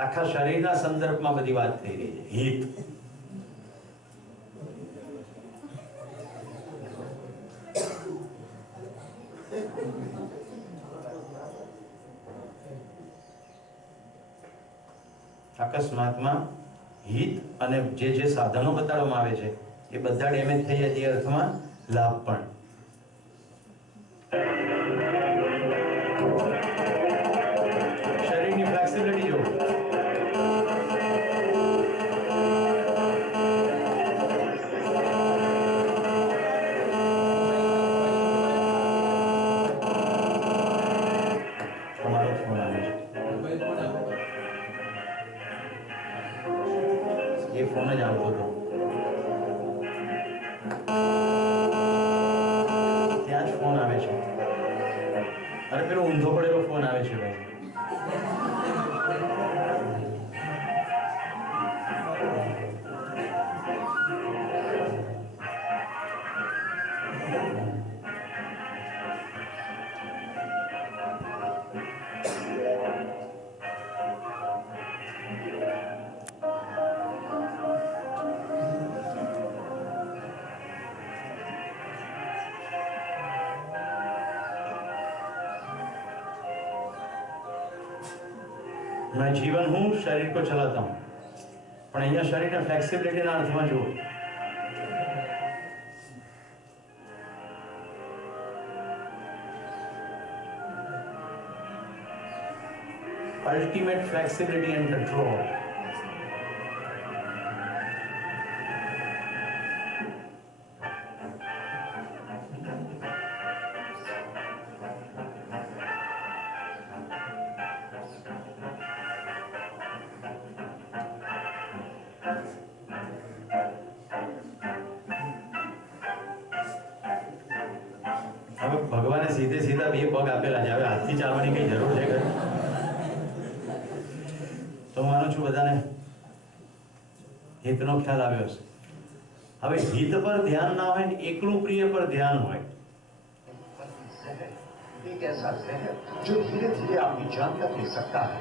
આખા શરીરના સંદર્ભમાં બધી વાત થઈ રહી છે. હિત. અકસ્માતમાં હિત અને જે સાધનો બતાડવામાં આવે છે એ બધા ડેમેજ થઈ જાય એ અર્થમાં લાભ પણ. શરીરની ફ્લેક્સિબિલિટી જો फोन જ આવતો હતો ત્યાં જ ફોન આવે છે. અરે પેલો ઊંધો પડેલો ફોન આવે છે ભાઈ. मैं जीवन हूं, शरीर को चलाता हूं, પણ અહીંયા શરીરના ફ્લેક્સિબિલિટીના અર્થમાં જુઓ. ultimate flexibility and control. હવે ભગવાને સીધે સીધા બે પગ આપેલા છે, હવે હાથથી ચાલવાની કઈ જરૂર છે ખરી? તો માનું છું બધાને હિતનો ખ્યાલ આવ્યો હશે. હવે હિત પર ધ્યાન ના હોય ને એકલું પ્રિય પર ધ્યાન હોય. एक ऐसा जहर जो धीरे धीरे आपकी जान तक ले सकता है.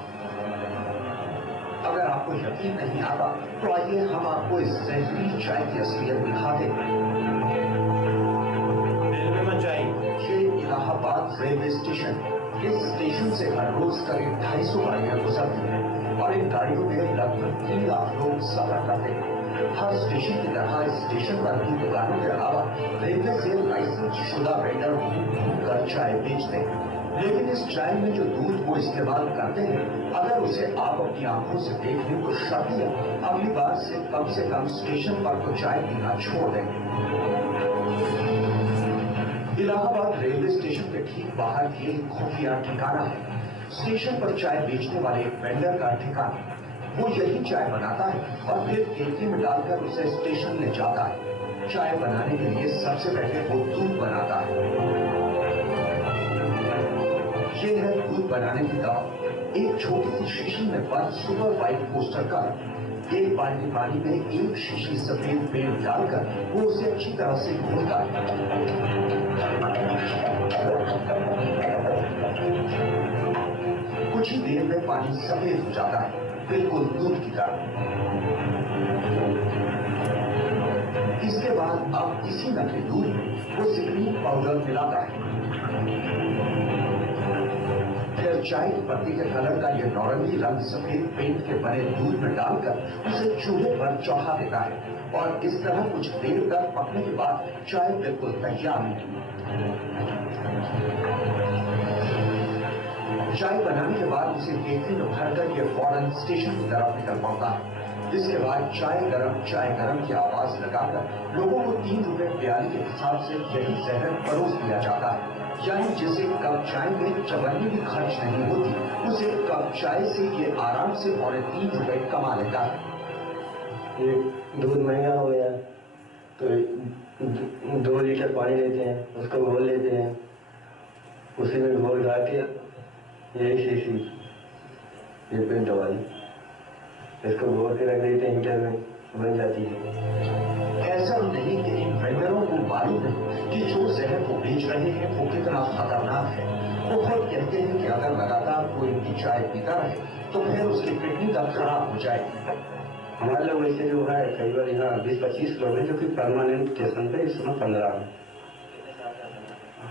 अगर आपको यकीन नहीं आता तो आइए हम आपको इस जहरीली चाय की असलियत दिखाते हैं. रेलवे में चाय, ये इलाहाबाद रेलवे स्टेशन. इस स्टेशन से हर रोज करीब 250 गाड़ियां गुजरती हैं और इन गाड़ियों में लगभग 3 लाख लोग सफर करते हैं. हर स्टेशन की तरह इस स्टेशन पर भी दुकानों के अलावा रेलवे से लाइसेंस शुदा वेंडर कर चाय बेचते हैं. लेकिन इस चाय में जो दूध वो इस्तेमाल करते हैं, अगर उसे आप अपनी आंखों से देख लें तो शायद अगली बार से कम स्टेशन पर तो चाय पीना छोड़ देंगे. इलाहाबाद रेलवे स्टेशन के ठीक बाहर ये खुफिया ठिकाना है. स्टेशन पर चाय बेचने वाले एक वेंडर का ठिकाना. वो यही चाय बनाता है और फिर केतली में डालकर उसे स्टेशन ले जाता है. चाय बनाने के लिए सबसे पहले वो दूध बनाता है. ये है दूध बनाने की दवा. एक छोटी सी शीशी में बंद सुपर वाइट पोस्टर का एक बाल्टी पानी में एक शीशी सफेद पेंट डालकर वो उसे अच्छी तरह से घोलता है. कुछ ही देर में पानी सफेद हो जाता है, बिल्कुल दूध की तरह. इसके बाद अब इसी नकली दूध में वो सिक्रीन पाउडर मिलाता है. फिर चाय की पत्ती के कलर का ये नौरंगी रंग सफेद पेंट के बने दूध में डालकर उसे चूल्हे पर चढ़ा देता है और इस तरह कुछ देर तक पकने के बाद चाय बिल्कुल तैयार है. चाय बनाने के बाद उसे केतली में भरकर ये फौरन स्टेशन की तरफ निकल पड़ता है. इसके बाद चाय गरम की आवाज लगाकर लोगों को 3 रुपए प्याली के हिसाब से यही जहर परोस दिया जाता है. यानी जिसे कप चाय में चवन्नी भी खर्च नहीं होती, उसे कप चाय से ये आराम से 3.5 रुपए कमा लेता है. ये दूध महंगा हो गया तो 2 लीटर पानी लेते हैं, उसको घोल लेते हैं, उसी में घोल गा के यही शीशी ये पेंट वाली इसको घोल के रख देते हैं, हीटर में बन जाती है. ऐसा नहीं कि इन वेंडरों को मालूम है कि जो जहर को बेच रहे हैं वो कितना खतरनाक है. वो खुद कहते हैं कि अगर लगातार कोई इनकी चाय पीता रहे तो फिर उसकी किडनी तक खराब हो जाएगी. हमारे लोग ऐसे जो है कई बार यहाँ 20-25 लोग हैं जो कि परमानेंट स्टेशन पे, इसमें 15 हैं.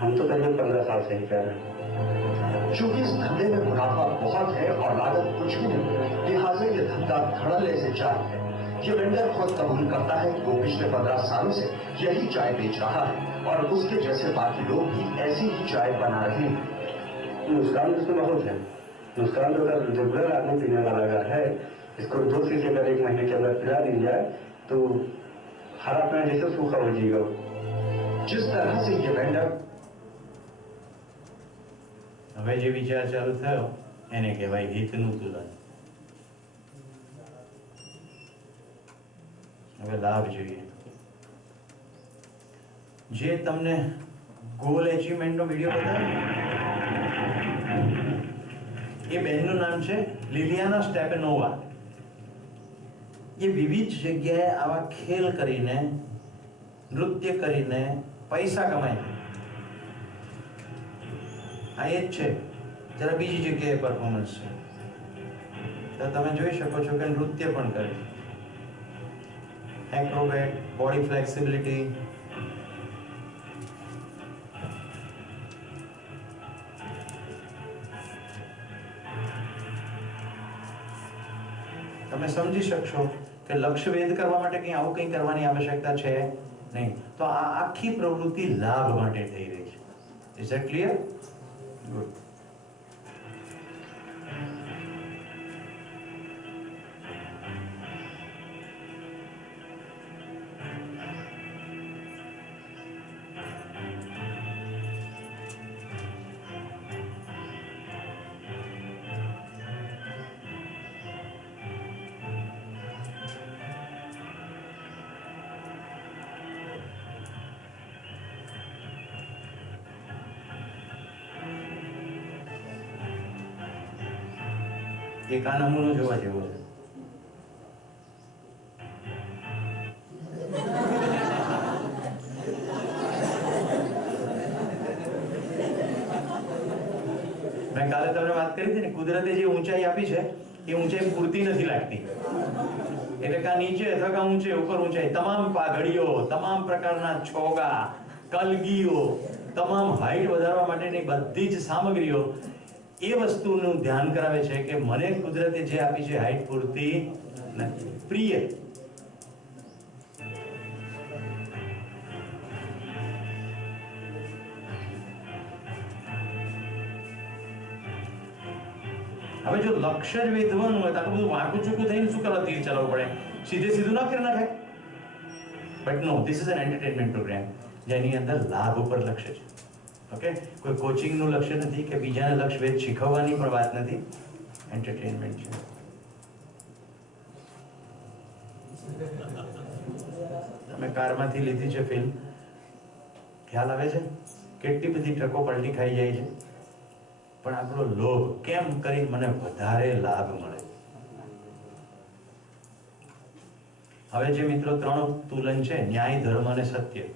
हम तो करीब 15 साल से ही कर रहे हैं. चूंकि इस धंधे में मुनाफा बहुत है और लागत कुछ भी नहीं, लिहाजा ये धंधा धड़ल्ले से जारी है। ये वेंडर खुद कबूल करता है कि वो पिछले 15 सालों से यही चाय बेच रहा है और उसके जैसे बाकी लोग भी ऐसी ही चाय बना रहे हैं। नुकसान इसमें बहुत है। नुकसान तो अगर रेगुलर आदमी पीने वाला अगर है, इसको 2 शीशी अगर 1 महीने के अंदर पिला दी जाए तो हरा पेड़ जैसे सूखा हो जाएगा। जिस तरह से ये वेंडर હવે જે વિચાર ચાલુ થયો એને કહેવાય હિતનું તુલન. હવે લાભ જોઈએ. જે તમને ગોલ એચિવમેન્ટનો વિડીયો બતાવ્યો એ બહેનનું નામ છે લિલિયાના સ્ટેપેનોવા. એ વિવિધ જગ્યાએ આવા ખેલ કરીને, નૃત્ય કરીને પૈસા કમાય. આ એ જ છે. જરા બીજી જગ્યાએ પરફોર્મન્સ છે તો તમે જોઈ શકો છો કે નૃત્ય પણ કરે છે. Acrobat, body flexibility. તમે સમજી શકશો કે લક્ષ્ય વેધ કરવા માટે કંઈ આવું કંઈ કરવાની આવશ્યકતા છે નહીં. તો આ આખી પ્રવૃત્તિ લાભ માટે થઈ રહી છે. Is that clear? ગુડ. એક આ નમૂનો જોવા જેવો છે. મેં કાલે તમને વાત કરી હતી ને, કુદરતે જે ઊંચાઈ આપી છે એ ઊંચાઈ પૂરતી નથી લાગતી. એટલે કા નીચે અથવા કા ઊંચે, ઉપર ઊંચાઈ, તમામ પાઘડીઓ, તમામ પ્રકારના છોગા, કલગીઓ, તમામ હાઈટ વધારવા માટેની બધી જ સામગ્રીઓ એ વસ્તુનું ધ્યાન કરાવે છે કે મને કુદરતે જે આપી છે હાઈટ પૂરતી નથી. પ્રિય હવે જો લક્ષ્ય જ વેધવાનું હોય તો આટલું બધું વાંકું ચૂકું થઈને શું કરવા તીર ચલાવવું પડે? સીધે સીધું ના કરી નાખાય. But no, this is an entertainment program જેની અંદર લાભ ઉપર લક્ષ્ય છે. ઓકે, કોઈ કોચિંગનું લક્ષ્ય નથી કે બીજાને લક્ષ્ય વેધ શીખવવાની પણ વાત નથી. એન્ટરટેનમેન્ટ છે. તમે કારમાંથી લીધી છે ફિલ્મ, ખ્યાલ આવે છે કેટલી બધી ટ્રકો પલટી ખાઈ જાય છે, પણ આપણો લોભ કેમ કરી મને વધારે લાભ મળે. હવે જે મિત્રો 3 તુલન છે, ન્યાય, ધર્મ અને સત્ય,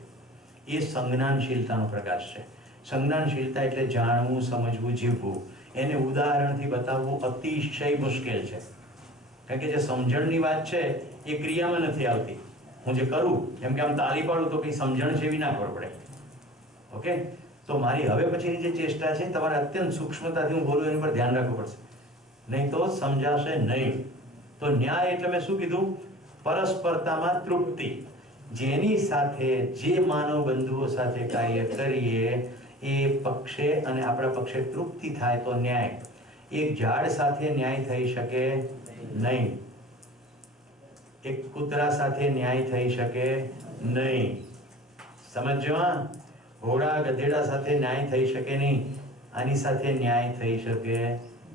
એ સંજ્ઞાનશીલતાનો પ્રકાશ છે. સંજ્ઞાનશીલતા એટલે જાણવું, સમજવું, જીવવું. એને ઉદાહરણથી બતાવવું અતિશય મુશ્કેલ છે, કારણ કે જે સમજણની વાત છે એ ક્રિયામાં નથી આવતી. હું જે કરું, જેમ કે આમ તાળી પાડું તો કંઈ સમજણ છે એવી ના ખબર પડે. ઓકે, તો મારી હવે પછીની જે ચેષ્ટા છે તમારે અત્યંત સૂક્ષ્મતાથી હું બોલું એની પર ધ્યાન રાખવું પડશે, નહીં તો સમજાશે નહીં. તો ન્યાય એટલે મેં શું કીધું? પરસ્પરતામાં તૃપ્તિ. જેની સાથે, જે માનવ બંધુઓ સાથે કાર્ય કરીએ એ પક્ષે અને આપણા પક્ષે તૃપ્તિ થાય તો ન્યાય. એક ઝાડ સાથે ન્યાય થઈ શકે નહીં, એક કૂતરા સાથે ન્યાય થઈ શકે નહીં. સમજો? ઘોડા ગધેડા સાથે ન્યાય થઈ શકે નહીં, આની સાથે ન્યાય થઈ શકે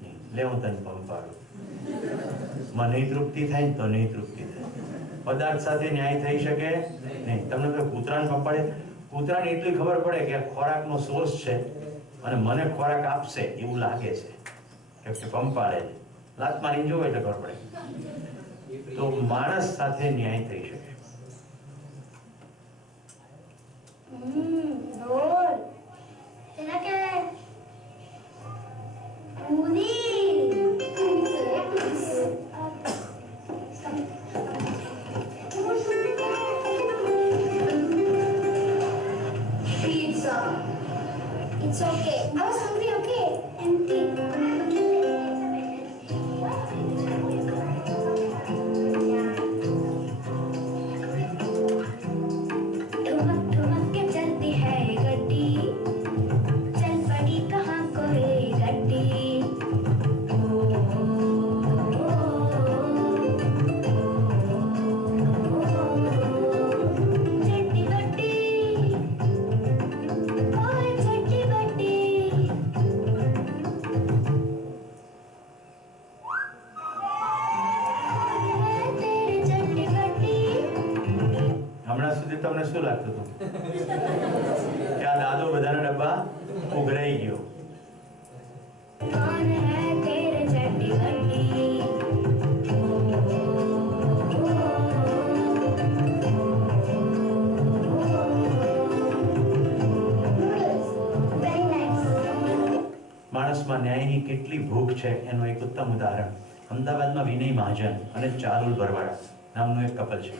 નહીં. લે હું તને પંપાડું, મને તૃપ્તિ થાય તો નહીં તૃપ્તિ થાય. પદાર્થ સાથે ન્યાય થઈ શકે નહીં. તમને કોઈ કૂતરાને પંપાડે, કૂતરાને એટલી ખબર પડે કે આ ખોરાકનો સોર્સ છે અને મને ખોરાક આપશે એવું લાગે છે કે પંપાડે છે, લાત મારીને જોવે એટલે ખબર પડે. તો માણસ સાથે ન્યાય થઈ શકે. ढोल तेरा क्या है? Pizza. It's okay. I was hungry, okay? Empty. એવું લાગતું હતું કે આ દાદો બધાના ડબ્બા ઉઘરાઈ ગયો. कौन है तेरे चड्डी बड्डी वेरी नाइस માણસમાં ન્યાયની કેટલી ભૂખ છે એનું એક ઉત્તમ ઉદાહરણ અમદાવાદમાં વિનય મહાજન અને ચારુલ ભરવાડા નામનું એક કપલ છે.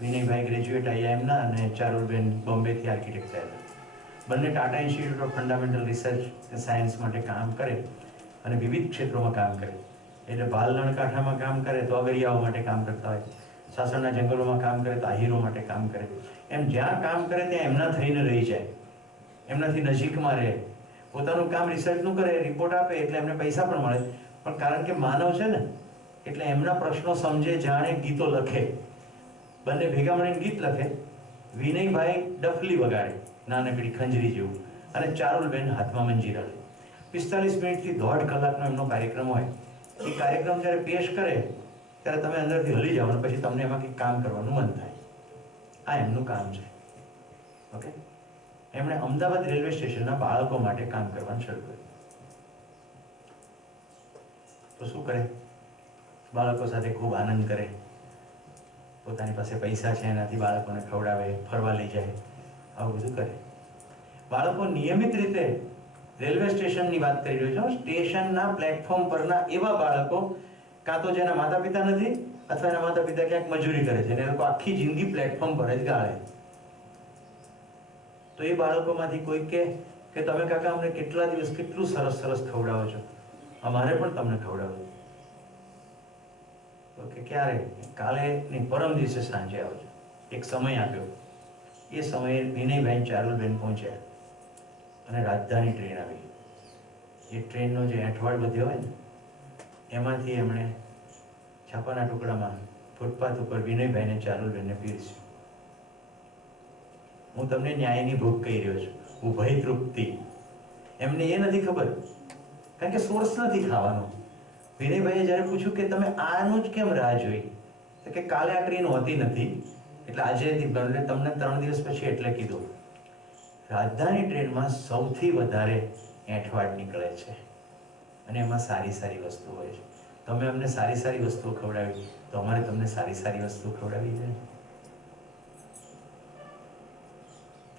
વિનયભાઈ ગ્રેજ્યુએટ આઈઆઈએમના અને ચારુલબેન બોમ્બેથી આર્કિટેક્ટ થયા હતા. બંને Tata institute of fundamental research science માટે કામ કરે અને વિવિધ ક્ષેત્રોમાં કામ કરે. એટલે ભાલ નળકાંઠામાં કામ કરે તો અગરિયાઓ માટે કામ કરતા હોય, સાસણના જંગલોમાં કામ કરે તો આહીરો માટે કામ કરે. એમ જ્યાં કામ કરે ત્યાં એમના થઈને રહી જાય, એમનાથી નજીકમાં રહે, પોતાનું કામ રિસર્ચનું કરે, રિપોર્ટ આપે એટલે એમને પૈસા પણ મળે. પણ કારણ કે માનવ છે ને એટલે એમના પ્રશ્નો સમજે, જાણે, ગીતો લખે. બંને ભેગા મળીને ગીત લખે. વિનયભાઈ ડફલી વગાડે, નાનકડી ખંજરી જેવું, અને ચારુલબેન હાથમાં મંજીરા લે. 45 મિનિટથી 1.5 કલાકનો એમનો કાર્યક્રમ હોય. એ કાર્યક્રમ જ્યારે પેશ કરે ત્યારે તમે અંદરથી હલી જાઓ અને પછી તમને એમાં કંઈક કામ કરવાનું મન થાય. આ એમનું કામ છે. ઓકે, એમણે અમદાવાદ રેલવે સ્ટેશનના બાળકો માટે કામ કરવાનું શરૂ કર્યું. તો શું કરે? બાળકો સાથે ખૂબ આનંદ કરે, પોતાની પાસે પૈસા છે એનાથી બાળકોને ખવડાવે, ફરવા લઈ જાય, આવું બધું કરે. બાળકો નિયમિત રીતે રેલવે સ્ટેશનની વાત કરી રહ્યો છું, સ્ટેશનના પ્લેટફોર્મ પરના એવા બાળકો કાં તો જેના માતા પિતા નથી અથવા એના માતા પિતા ક્યાંક મજૂરી કરે છે અને એ લોકો આખી જિંદગી પ્લેટફોર્મ પર જ ગાળે. તો એ બાળકોમાંથી કોઈ કે તમે કાકા અમને કેટલા દિવસ કેટલું સરસ સરસ ખવડાવો છો, અમારે પણ તમને ખવડાવો. તો કે ક્યારે? કાલે નહીં, પરમ દિવસે સાંજે આવજો. એક સમય આપ્યો. એ સમયે વિનયભાઈ ચારુલબેન પહોંચ્યા અને રાજધાની ટ્રેન આવી. એ ટ્રેનનો જે એંઠવાડ બધ્યો હોય ને એમાંથી એમણે છાપાના ટુકડામાં ફૂટપાથ ઉપર વિનયભાઈને ચારુલબેનને પીરસ્યું. હું તમને ન્યાયની ભૂખ કહી રહ્યો છું, ઉભય તૃપ્તિ. એમને એ નથી ખબર, કારણ કે સોર્સ નથી ખાવાનો. વિનયભાઈએ જ્યારે પૂછ્યું કે તમે આનું જ કેમ રાહ જોઈ, તો કે કાલે આ ટ્રેન હોતી નથી એટલે આજે તમને 3 દિવસ પછી એટલે કીધું. રાજધાની ટ્રેનમાં સૌથી વધારે એંઠવાડ નીકળે છે અને એમાં સારી સારી વસ્તુ હોય છે. તમે અમને સારી સારી વસ્તુઓ ખવડાવી તો અમારે તમને સારી સારી વસ્તુઓ ખવડાવી છે.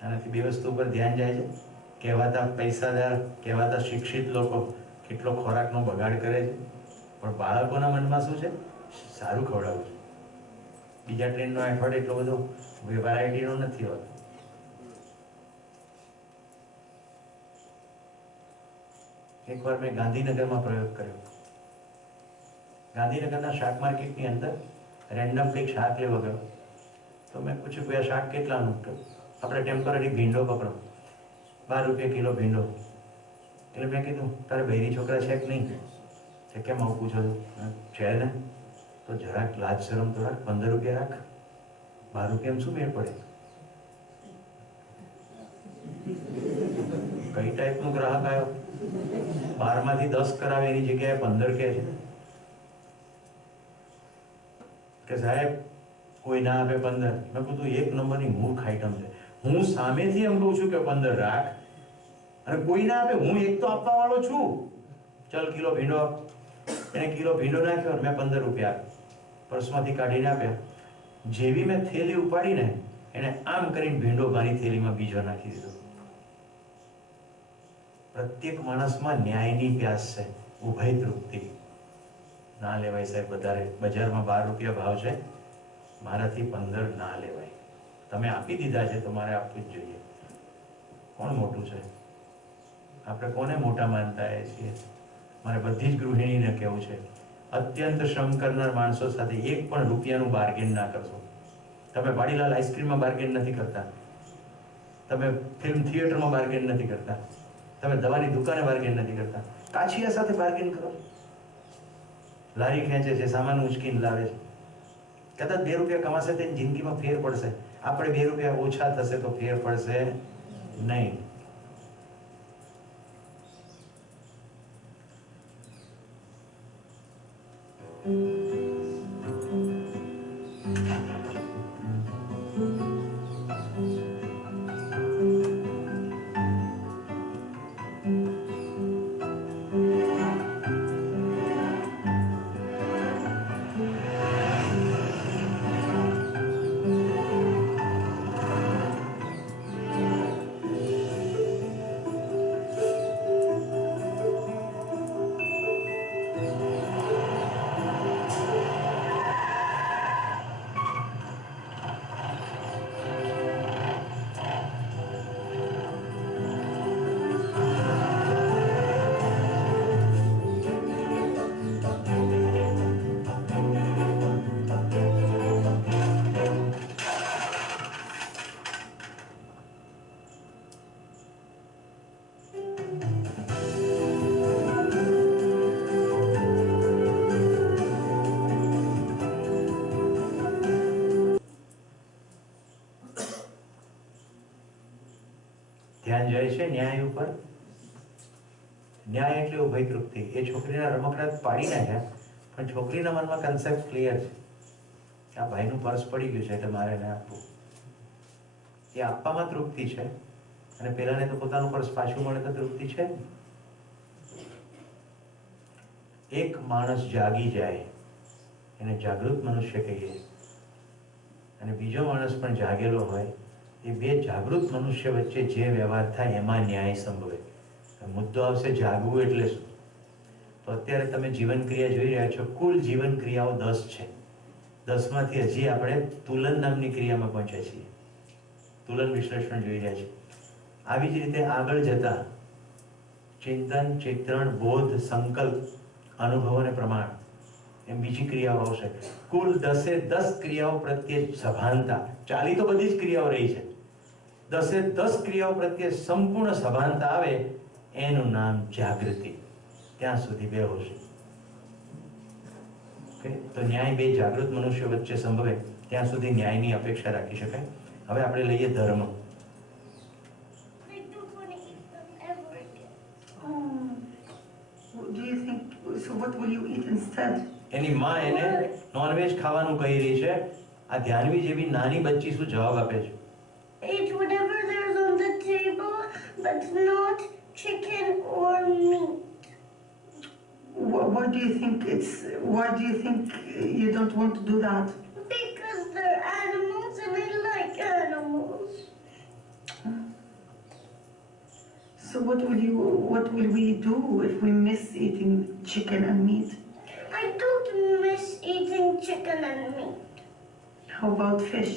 આનાથી બે વસ્તુ ઉપર ધ્યાન જાય છે. કહેવાતા પૈસાદાર, કહેવાતા શિક્ષિત લોકો કેટલો ખોરાકનો બગાડ કરે છે, પણ બાળકોના મનમાં શું છે? સારું ખવડાવવું છે. બીજા ટ્રેનનો એંઠવાડ એટલો બધો વેરાયટીનો નથી હોતો. એકવાર મેં ગાંધીનગરમાં પ્રયોગ કર્યો. ગાંધીનગરના શાક માર્કેટની અંદર રેન્ડમલી શાક લેવા ગયો. તો મેં પૂછ્યું કે આ શાક કેટલાનું? આપણે ટેમ્પરરી ભીંડો પકડો, 12 રૂપિયા કિલો ભીંડો. એટલે મેં કીધું તારે બૈરી છોકરા છે કે નહીં? કે કેમ આવું પૂછો છો? છે ને, તો જરાક લાજ શરમ તો રાખ, 15 રૂપિયા રાખ. 12 રૂપિયામાં શું મેળ પડે? કઈ ટાઈપનો ગ્રાહક આવ્યો? 12 માંથી 10 કરાવે એની જગ્યાએ 15 કહે છે કે સાહેબ કોઈ ના આપે 15. મેં કીધું એક નંબરની મૂર્ખ આઈટમ છે. હું સામેથી એમ કહું છું કે 15 રાખ અને કોઈ ના આપે, હું એક તો આપવા વાળો છું. ચલ કિલો ભીંડો આપ. એને કિલો ભીંડો નાખ્યો, મેં 15 રૂપિયા પર્સમાંથી કાઢીને આપ્યા. જેવી મેં થેલી ઉપાડીને એને આમ કરીને ભીંડો મારી થેલીમાં બીજો નાખી દીધો. પ્રત્યેક માણસમાં ન્યાયની પ્યાસ છે, ઉભય તૃપ્તિ. ના લેવાય સાહેબ વધારે, બજારમાં 12 રૂપિયા ભાવ છે, મારાથી 15 ના લેવાય. તમે આપી દીધા છે તો મારે આપવું જ જોઈએ. કોણ મોટું છે? આપણે કોને મોટા માનતા છીએ? મારે બધી જ ગૃહિણીને કહેવું છે, અત્યંત શ્રમ કરનાર માણસો સાથે એક પણ રૂપિયાનું બાર્ગેન ના કરશો. તમે વાડીલાલ આઈસ્ક્રીમમાં બાર્ગેન નથી કરતા, તમે ફિલ્મ થિયેટરમાં બાર્ગેન નથી કરતા, તમે દવાની દુકાને બાર્ગેન નથી કરતા. કાછિયા સાથે બાર્ગેન કરો. લારી ખેંચે છે, સામાન ઉંચકીને લાવે છે, કદાચ 2 રૂપિયા કમાશે તો જિંદગીમાં ફેર પડશે. આપણે 2 રૂપિયા ઓછા થશે તો ફેર પડશે નહીં. ધ્યાન જાય છે ન્યાય ઉપર. ન્યાય એટલે ઉભય તૃપ્તિ. એ છોકરીના રમકડા પાડી નાખ્યા, પણ છોકરીના મનમાં કન્સેપ્ટ ક્લિયર છે કે આ ભાઈનું પર્સ પડી ગયું છે એટલે મારે એને આપવું. એ આપવામાં તૃપ્તિ છે, અને પેલાને તો પોતાનું પર્સ પાછું મળે તો તૃપ્તિ છે. એક માણસ જાગી જાય એને જાગૃત મનુષ્ય કહીએ, અને બીજો માણસ પણ જાગેલો હોય. એ બે જાગૃત મનુષ્ય વચ્ચે જે વ્યવહાર થાય એમાં ન્યાય સંભવે. મુદ્દો આવશે જાગવું એટલે શું? તો અત્યારે તમે જીવન ક્રિયા જોઈ રહ્યા છો. કુલ જીવન ક્રિયાઓ 10 છે. 10માંથી હજી આપણે તુલન નામની ક્રિયામાં પહોંચ્યા છીએ. તુલન વિશ્લેષણ જોઈ રહ્યા છીએ. આવી જ રીતે આગળ જતા ચિંતન, ચિત્રણ, બોધ, સંકલ્પ, અનુભવ અને પ્રમાણ એમ બીજી ક્રિયાઓ આવશે. કુલ 10 ક્રિયાઓ પ્રત્યે સભાનતા. ચાલી તો બધી જ ક્રિયાઓ રહી છે. 10 ક્રિયાઓ પ્રત્યે સંપૂર્ણ સભાનતા આવે એનું નામ જાગૃતિ. ત્યાં સુધી બેહોશ. ઓકે, તો ન્યાય બે જાગૃત મનુષ્યો વચ્ચે સંભવે ત્યાં સુધી ન્યાયની અપેક્ષા રાખી શકાય. હવે આપણે લઈએ ધર્મ. I don't want to eat them ever again. Do you think, so what will you eat instead? એની માં એને નોનવેજ ખાવાનું કહી રહી છે. આ ધ્યાનવી જેવી નાની બચ્ચી શું જવાબ આપે છે? Eat whatever there's on the table, but not chicken or meat. Why do you think you don't want to do that? Because they're animals and I like animals. So what will we do if we miss eating chicken and meat? I don't miss eating chicken and meat. How about fish?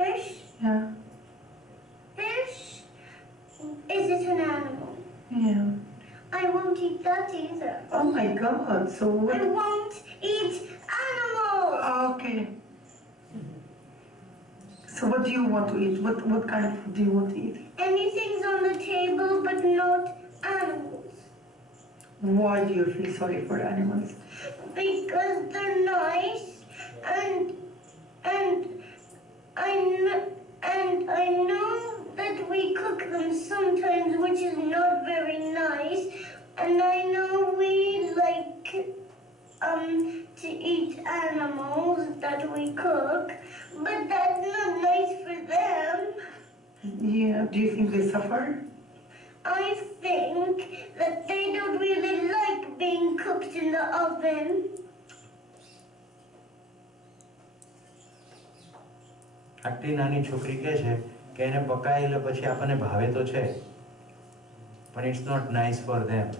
Fish? Yeah. Fish? Is it an animal? Yeah. I won't eat that either. Oh my God. So I what? won't eat animals. Okay. So what do you want to eat? What kind of food do you want to eat? Anything's on the table but not animals. Why do you feel sorry for animals? Because they're nice and I know that we cook them sometimes, which is not very nice, and I know we like to eat animals that we cook, but that's not nice for them. Yeah. Do you think they suffer? I think that they don't really like being cooked in the oven. આટલી નાની છોકરી કહે છે કે એને પકાયેલે પછી આપણને ભાવે તો છે, પણ it's not nice for them.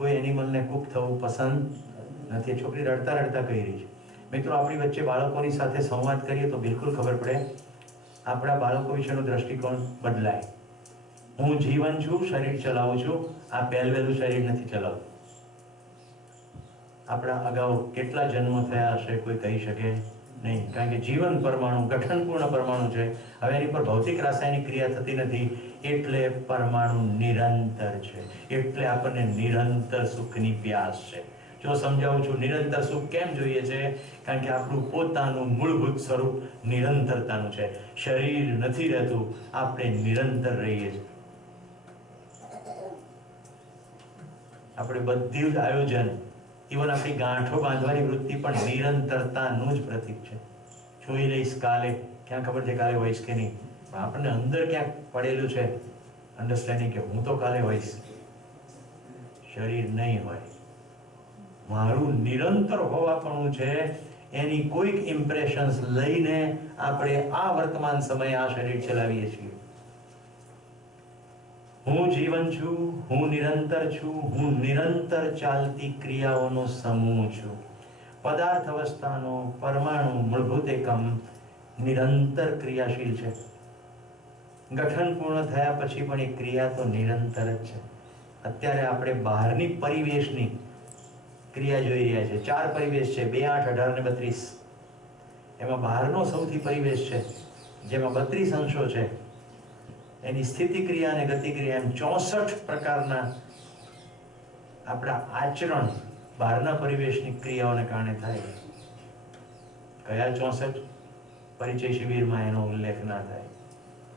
કોઈ એનિમલને કુક થવું પસંદ નથી. છોકરી રડતા રડતા કહી રહી છે. મિત્રો, આપણી વચ્ચે બાળકોની સાથે સંવાદ કરીએ તો બિલકુલ ખબર પડે આપણા બાળકો વિશેનો દ્રષ્ટિકોણ બદલાય. હું જીવન છું, શરીર ચલાવું છું. આ પહેલવેલું શરીર નથી ચલાવતું. આપણા અગાઉ કેટલા જન્મો થયા હશે કોઈ કહી શકે નહીં, કારણ કે જીવન પરમાણુ ગઠનપૂર્ણ પરમાણુ છે. હવે એની પર ભૌતિક રાસાયણિક ક્રિયા થતી નથી, એટલે પરમાણુ નિરંતર છે. એટલે આપણને નિરંતર સુખની પ્યાસ છે. જો સમજાવું છું નિરંતર સુખ કેમ જોઈએ છે, કારણ કે આપણું પોતાનું મૂળભૂત સ્વરૂપ નિરંતરતાનું છે. શરીર નથી રહેતું, આપણે નિરંતર રહીએ છીએ. આપણે બધી જ આયોજન, ઇવન આપણી ગાંઠો બાંધવાની વૃત્તિ પણ નિરંતરતાનું જ પ્રતીક છે. જોઈ લઈશ કાલે, ક્યાં ખબર છે કાલે હોઈશ કે નહીં, પણ આપણને અંદર ક્યાંક પડેલું છે અન્ડરસ્ટેન્ડિંગ કે હું તો કાલે હોઈશ, શરીર નહીં હોય. મારું નિરંતર હોવાપણું છે. એની કોઈક ઇમ્પ્રેશન્સ લઈને આપણે આ વર્તમાન સમયે આ શરીર ચલાવીએ છીએ. હું જીવન છું, હું નિરંતર છું, હું નિરંતર ચાલતી ક્રિયાઓનો સમૂહ છું. પદાર્થ અવસ્થાનો પરમાણુ મૂળભૂત એકમ નિરંતર ક્રિયાશીલ છે. ગઠન પૂર્ણ થયા પછી પણ એ ક્રિયા તો નિરંતર જ છે. અત્યારે આપણે બહારની પરિવેશની ક્રિયા જોઈ રહ્યા છે. 4 પરિવેશ છે, 2, 8, 18 ને 32. એમાં બહારનો સૌથી પરિવેશ છે, જેમાં 32 અંશો છે. એની સ્થિતિ ક્રિયા અને ગતિ ક્રિયા એમ 64 પ્રકારના આપણા આચરણ બહારના પરિવેશની ક્રિયાઓને કારણે થાય. કયા 64? પરિચય શિબિરમાં એનો ઉલ્લેખ ના થાય.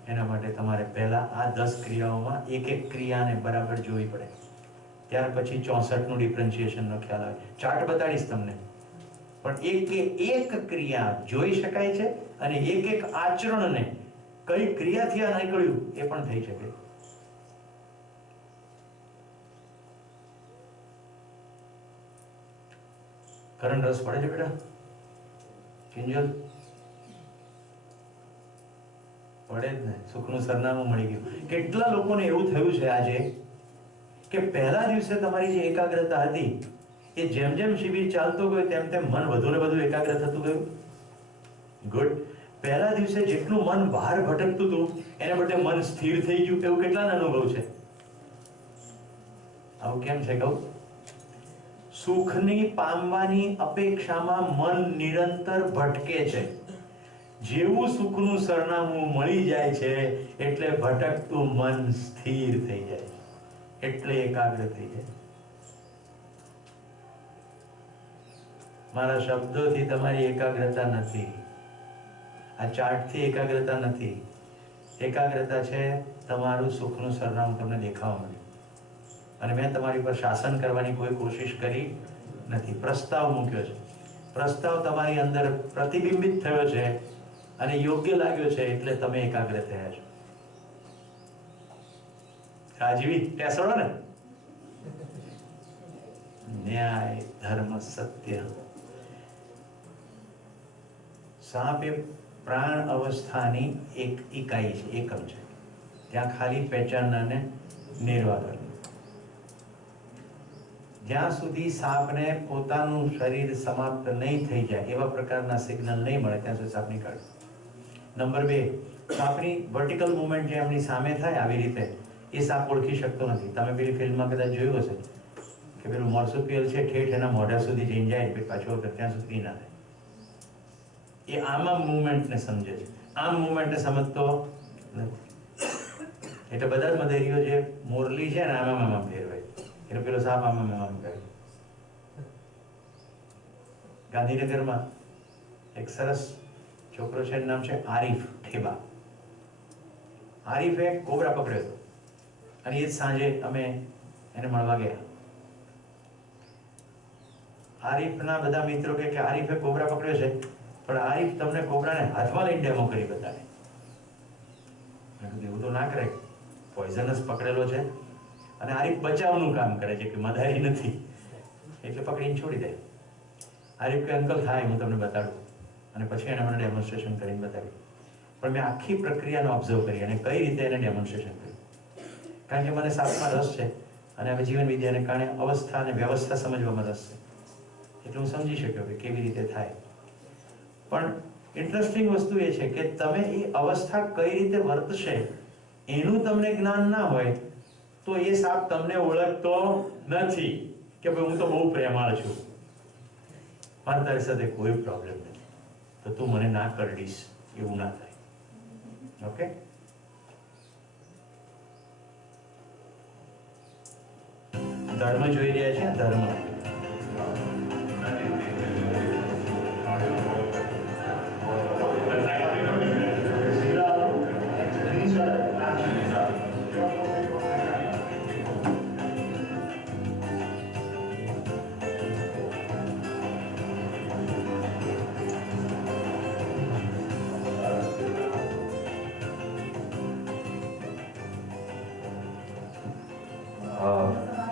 એના માટે તમારે પહેલા આ 10 ક્રિયાઓમાં એક એક ક્રિયાને બરાબર જોવી પડે, ત્યાર પછી 64નું ડિફરન્શિએશનનો ખ્યાલ આવે. ચાર્ટ બતાડીશ તમને, પણ એક ક્રિયા જોઈ શકાય છે અને એક આચરણને કઈ ક્રિયાથી આ નીકળ્યું એ પણ થઈ શકે. કરંટ રસ પડે છે બેટા? કિંજલ પડે જ ને. સુખનું સરનામું મળી ગયું. કેટલા લોકોને એવું થયું છે આજે કે પહેલા દિવસે તમારી જે એકાગ્રતા હતી એ જેમ જેમ શિબિર ચાલતો ગયો તેમ તેમ મન વધુ ને વધુ એકાગ્ર થતું ગયું? ગુડ. પહેલા દિવસે જેટલું મન બહાર ભટકતું હતું એને બદલે મન સ્થિર થઈ ગયું, એવું કેટલાનો અનુભવ છે? આવું કેમ છે કહું? સુખની પામવાની અપેક્ષામાં મન નિરંતર ભટકે છે. જેવું સુખનું સરનામું મળી જાય છે એટલે ભટકતું મન સ્થિર થઈ જાય છે, એટલે એકાગ્ર થઈ જાય. મારા શબ્દોથી તમારી એકાગ્રતા નથી, આ ચાર્ટથી એકાગ્રતા નથી. એકાગ્રતા છે તમારું સુખનું સરનામું તમને દેખાવા મળ્યું. અને મેં તમારી પર શાસન કરવાની કોઈ કોશિશ કરી નથી. પ્રસ્તાવ મૂક્યો છે. પ્રસ્તાવ તમારી અંદર પ્રતિબિંબિત થયો છે અને યોગ્ય લાગ્યો છે એટલે તમે એકાગ્ર થયા છો. રાજવી ટેસડો ને. ન્યાય, ધર્મ, સત્ય. સાપ એ પ્રાણ અવસ્થાની એક ઇકાઈ છે, એકમ છે. ત્યાં ખાલી પહેચાનનાને નિર્વાહ કરે. જ્યાં સુધી સાપને પોતાનું શરીર સમાપ્ત નહીં થઈ જાય એવા પ્રકારના સિગ્નલ નહીં મળે ત્યાં સુધી સાપ નહીં કાઢે. નંબર 2, સાપની વર્ટિકલ મુવમેન્ટ જે એમની સામે થાય આવી રીતે એ સાપ ઓળખી શકતો નથી. તમે પેલી ફિલ્મમાં કદાચ જોયું હશે કે પેલું મોર્સુપિયલ છે ઠેઠ એના મોઢા સુધી જઈને જાય પછી પાછો ત્યાં સુધી ના થાય. એ આમાં મુવમેન્ટને સમજે છે, આમ મુવમેન્ટને સમજતો નથી. એટલે બધા જ મધેરીઓ જે મોરલી છે ને આમાં ફેરવાય એટલે પેલો સાપ આમાં કરે. ગાંધીનગરમાં એક સરસ છોકરો છે, એનું નામ છે આરીફ ઠેબા. આરીફે કોબરા પકડ્યો હતો અને એ જ સાંજે અમે એને મળવા ગયા. આરીફના બધા મિત્રો કે આરીફે કોબરા પકડ્યો છે પણ આરીફ તમને કોબરાને હાથમાં લઈને ડેમો કરી બતાવે. એવું તો ના કરે, પોઈઝનસ પકડેલો છે અને આરીફ બચાવનું કામ કરે છે કે મધારી નથી એટલે પકડીને છોડી દે. આરીફ કે અંકલ થાય હું તમને બતાડું, અને પછી એને મને ડેમોન્સ્ટ્રેશન કરીને બતાવ્યું. પણ મેં આખી પ્રક્રિયાને ઓબ્ઝર્વ કરી અને કઈ રીતે એને ડેમોન્સ્ટ્રેશન કર્યું. કારણ કે મને સાપમાં રસ છે અને હવે જીવન વિદ્યાને કારણે અવસ્થા અને વ્યવસ્થા સમજવામાં રસ છે એટલે હું સમજી શક્યો કે કેવી રીતે થાય. પણ ઇન્ટરેસ્ટિંગ વસ્તુ એ છે કે તમે એ અવસ્થા કઈ રીતે વર્તશે એનું તમને જ્ઞાન ના હોય તો એ સાપ તમને ઓળખતો નથી કે ભાઈ હું તો બહુ પ્રેમાળ છું, મારે તારી સાથે કોઈ પ્રોબ્લેમ નથી, તો તું મને ના કરડીશ, એવું ના થાય. ઓકે? ધર્મ જોઈ રહ્યા છે. ધર્મ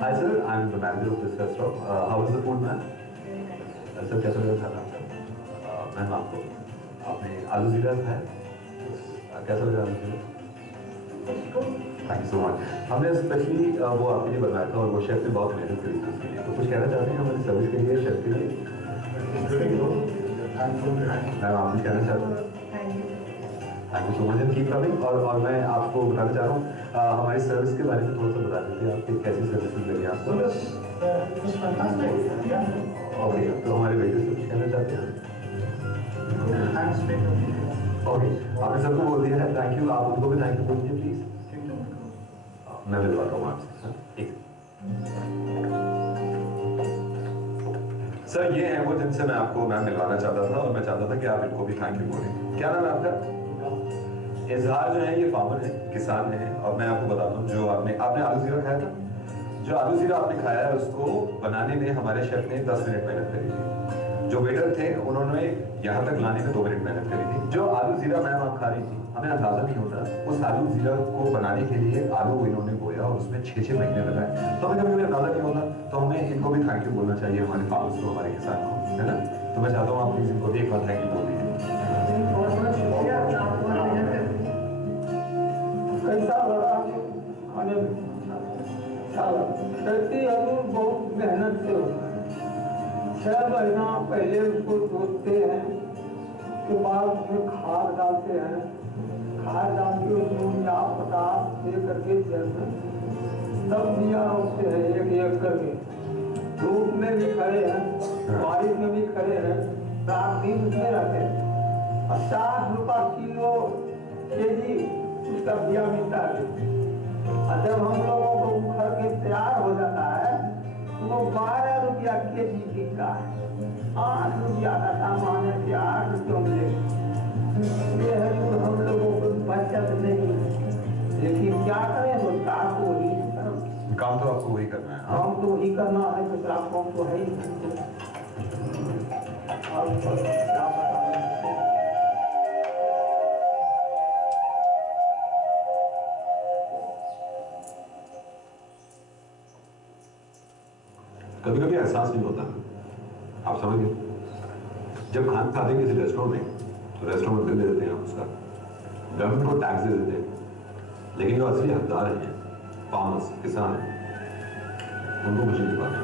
Hi sir, I'm the manager of this restaurant. How was the food, ma'am? Sir, कैसा लगा खाना आपका? मैम आपको आपने आलू जीरा खाया? कैसा लगा आलू जीरा? Thank you so much. हमने स्पेशली वो आपके लिए बनाया था और वो शेफ ने बहुत मेहनत करी थी उसके लिए. तो कुछ कहना चाहते हैं हमारी सर्विस के लिए, शेफ के लिए? मैम आप कुछ कहना चाहते हैं? Thank you so much and keep coming. और मैं आपको बताना चाह रहा हूँ हमारी सर्विस के बारे में थोड़ा सा बता देते हैं, आपकी कैसी सर्विसेज लगी आपको? ओके, तो हमारे वेटर से कुछ कहना चाहते हैं? ओके, आपने सबको बोल दिया है. Thank you. आप उनको भी थैंक यू बोल दीजिए प्लीज. मैं मिलवाता हूँ आपसे. ठीक. सर ये है वो जिनसे मैं आपको मैम मिलवाना चाहता था और मैं चाहता था कि आप इनको भी थैंक यू बोलें. क्या नाम है आपका? इजहार जो है ये फार्मर है, किसान है, और मैं आपको बताता हूँ जो आपने आलू जीरा खाया था, जो आलू जीरा आपने खाया है उसको बनाने में हमारे शेफ ने 10 मिनट मेहनत करी थी। जो वेटर थे उन्होंने यहाँ तक लाने में 2 मिनट मेहनत करी थी। जो आलू जीरा मैम आप खा रही थी, हमें अंदाजा नहीं होता उस आलू जीरा को बनाने के लिए आलू इन्होंने बोया और उसमें 6-6 महीने लगाए। तो हमें कभी अंदाजा नहीं होता, तो हमें इनको भी थैंक यू बोलना चाहिए, हमारे फार्मर्स को, हमारे किसान को, है ना। तो मैं चाहता हूँ आप प्लीज इनको भी एक बार थैंक यू बोल दीजिए। कैसा लगा हमें? खेती अभी बहुत मेहनत से होती है। 6 महीना पहले उसको जोतते हैं, उसके बाद उसमें खाद डालते हैं, खाद डाल के उसमें या पोटास दे करके तब बिया रोपते हैं एक एक करके। धूप में भी खड़े हैं, बारिश में भी खड़े हैं, 7 दिन उसमें रहते हैं। 50 रुपया किलो केजी उसका बिया मिलता है। और जब हम लोगों को उखड़ के तैयार हो जाता है तो वो 12 रुपया केजी बिकता है। 8 रुपया का सामान है, 8 रुपये मिले। ये है जो हम लोगों को बचत नहीं, लेकिन क्या करें, सरकार को ही काम तो आपको वही करना है। काम तो वही करना है, दूसरा काम तो है ही नहीं। और क्या बताएं? कभी कभी एहसास नहीं होता, आप समझ गए। जब खाना खाते हैं किसी रेस्टोरेंट में, तो रेस्टोरेंट में बिल दे देते हैं आप उसका, गवर्नमेंट को टैक्स दे देते हैं, लेकिन जो असली हकदार हैं, फार्मर्स, किसान हैं, उनको कुछ नहीं पाते।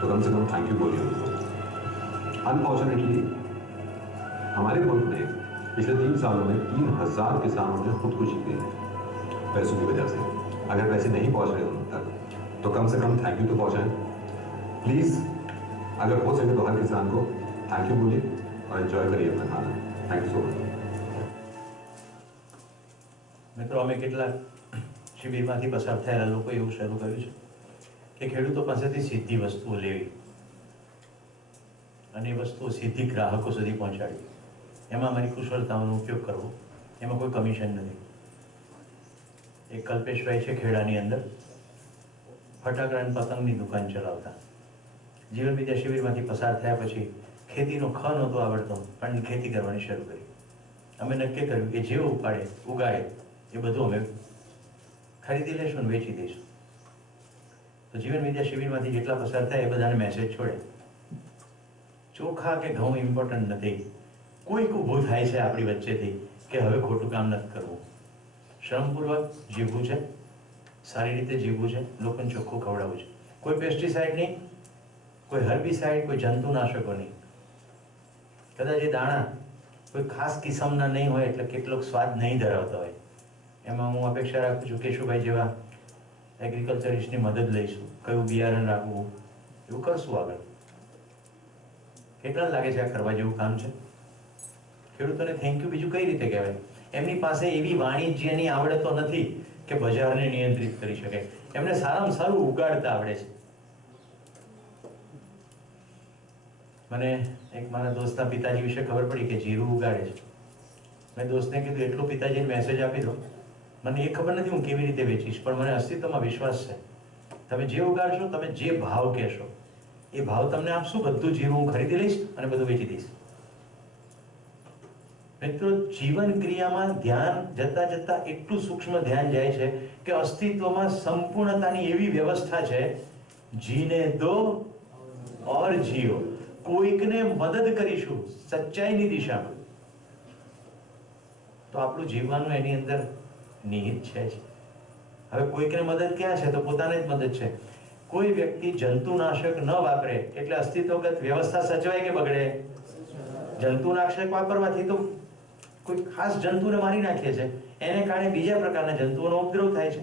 तो कम से कम थैंक यू बोलिए उनको। अनफॉर्चुनेटली हमारे मुल्क में पिछले 3 सालों में 3000 किसानों ने खुदकुशी की है पैसों की वजह से। अगर पैसे नहीं पहुंच रहे उन तक तो कम से कम थैंक यू तो पहुंचाएं प्लीज। अगर हो सके तो हर किसान को थैंक यू बोलिए और एंजॉय करिए अपना खाना। Thank you so much. મિત્રો, અમે કેટલાક શિબિરમાંથી પસાર થયેલા લોકો એવું શરૂ કર્યું છે કે ખેડૂતો પાસેથી સીધી વસ્તુઓ લેવી અને એ વસ્તુઓ સીધી ગ્રાહકો સુધી પહોંચાડવી, એમાં અમારી કુશળતાઓનો ઉપયોગ કરવો, એમાં કોઈ કમિશન નથી. એક કલ્પેશભાઈ છે ખેડાની અંદર, ફટાકડા અને પતંગની દુકાન ચલાવતા. જીવન વિદ્યા શિબિરમાંથી પસાર થયા પછી ખેતીનો ખ નહોતો આવડતો, પણ ખેતી કરવાની શરૂ કરી. અમે નક્કી કર્યું કે જે ઉપાડે ઉગાડે એ બધું અમે ખરીદી લઈશું અને વેચી દઈશું. તો જીવન વિદ્યા શિબિરમાંથી જેટલા પસાર થાય એ બધાને મેસેજ છોડે, ચોખા કે ઘઉં ઇમ્પોર્ટન્ટ નથી, કોઈક ઊભું થાય છે આપણી વચ્ચેથી કે હવે ખોટું કામ નથી કરવું, શ્રમપૂર્વક જીવવું છે, સારી રીતે જીવવું છે, લોકોને ચોખ્ખું ખવડાવવું છે, કોઈ પેસ્ટિસાઇડ નહીં, કોઈ હર્બિસાઇડ, કોઈ જંતુનાશકો નહીં. કદાચ એ દાણા કોઈ ખાસ કિસ્મના નહીં હોય એટલે કેટલોક સ્વાદ નહીં ધરાવતા હોય, એમાં હું અપેક્ષા રાખું છું કેશુભાઈ જેવા એગ્રીકલ્ચરિસ્ટની મદદ લઈશું, કયું બિયારણ રાખવું એવું કરશું આગળ. કેટલા લાગે છે આ કરવા જેવું કામ છે? ખેડૂતોને થેન્ક યુ બીજું કઈ રીતે કહેવાય? એમની પાસે એવી વાણિજ્યની આવડતો નથી કે બજારને નિયંત્રિત કરી શકે, એમને સારામાં સારું ઉગાડતા આવડે છે. મને એક મારા દોસ્તના પિતાજી વિશે ખબર પડી કે જીરું ઉગાડે છે. મેં દોસ્તને કીધું એટલું પિતાજીને મેસેજ આપી દો, મને એ ખબર નથી હું કેવી રીતે વેચીશ, પણ મને અસ્તિત્વમાં વિશ્વાસ છે, તમે જે ઉગાડશો, તમે જે ભાવ કહેશો એ ભાવ તમને આપશું, બધું જીરું હું ખરીદી લઈશ અને બધું વેચી દઈશ. મિત્રો, જીવન ક્રિયામાં ધ્યાન જતા જતા એટલું સૂક્ષ્મ ધ્યાન જાય છે કે અસ્તિત્વમાં સંપૂર્ણતાની એવી વ્યવસ્થા છે, જીને દો ઓર જીઓ. કોઈકને મદદ કરીશું સચ્ચાઈની દિશામાં તો આપણું જીવવાનું એની અંદર નિહિત છે જ. હવે કોઈકને મદદ ક્યાં છે? તો પોતાને જ મદદ છે. કોઈ વ્યક્તિ જંતુનાશક ન વાપરે એટલે અસ્તિત્વગત વ્યવસ્થા સચવાય કે બગડે? જંતુનાશક વાપરવાથી તો કોઈ ખાસ જંતુને મારી નાખીએ છે, એને કારણે બીજા પ્રકારના જંતુઓનો ઉપદ્રવ થાય છે.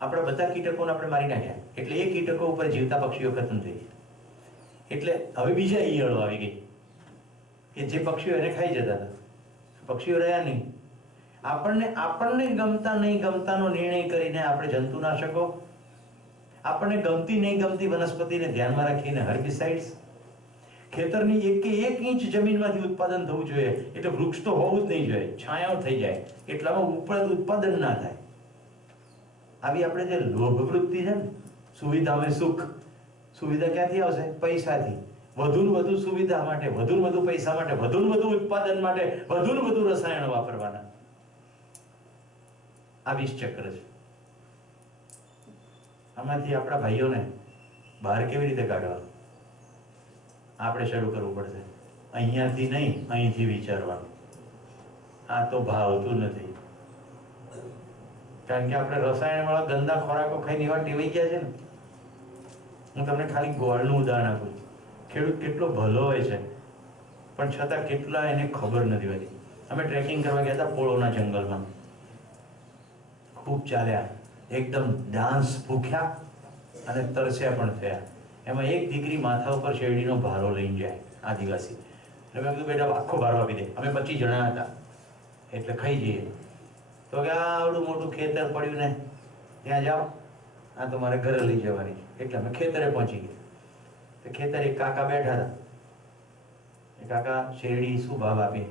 આપણા બધા કીટકોને આપણે મારી નાખ્યા એટલે એ કીટકો ઉપર જીવતા પક્ષીઓ ખતમ થઈ ગયા. એટલે હવે બીજા ઈયળો આવી ગઈ કે જે પક્ષીઓ એને ખાઈ જતા હતા, પક્ષીઓ રહ્યા નહીં. આપણને ગમતા નહીં ગમતાનો નિર્ણય કરીને આપણે જંતુનાશકો, આપણને ગમતી નહીં ગમતી વનસ્પતિને ધ્યાનમાં રાખીને હર્બિસાઇડ્સ, ખેતરની એક ઇંચ જમીનમાંથી ઉત્પાદન થવું જોઈએ, એટલે વૃક્ષ તો હોવું જ નહીં જોઈએ, છાંયો થઈ જાય, એટલામાં ઉપરાંત ઉત્પાદન ના થાય. આવી આપણે જે લોભ વૃત્તિ છે ને, સુવિધામાં સુખ, સુવિધા ક્યાંથી આવશે? પૈસાથી. વધુ ને વધુ સુવિધા માટે, વધુ ને વધુ પૈસા માટે, વધુ ને વધુ ઉત્પાદન માટે, વધુ ને વધુ રસાયણો વાપરવાના. આ વિષ ચક્ર છે. આમાંથી આપણા ભાઈઓને બહાર કેવી રીતે કાઢવાનું? આપણે શરૂ કરવું પડશે. અહીંયાથી નહીં, અહીંથી વિચારવાનું. આ તો ભાવતું નથી, કારણ કે આપણે રસાયણ વાળા ગંદા ખોરાકો ખાઈને એવા ટેવાઈ ગયા છે ને. હું તમને ખાલી ગોળનું ઉદાહરણ આપું છું. ખેડૂત કેટલો ભલો હોય છે, પણ છતાં કેટલા એને ખબર નથી હોતી. અમે ટ્રેકિંગ કરવા ગયા હતા પોળોના જંગલમાં, ખૂબ ચાલ્યા, એકદમ ડાન્સ ભૂખ્યા અને તરસ્યા પણ થયા. એમાં એક દીકરી માથા ઉપર શેરડીનો ભારો લઈને જાય, આદિવાસી. એટલે મેં કીધું બેટા આખો ભારો આપી દે. અમે 25 જણા હતા, એટલે ખાઈ જઈએ. તો કે આવડું મોટું ખેતર પડ્યું ને, ત્યાં જાઓ, આ તો મારે ઘરે લઈ જવાની. એટલે અમે ખેતરે પહોંચી ગયા. તો ખેતર એક કાકા બેઠા હતા. એ કાકા શેરડી શું ભાવ આપી?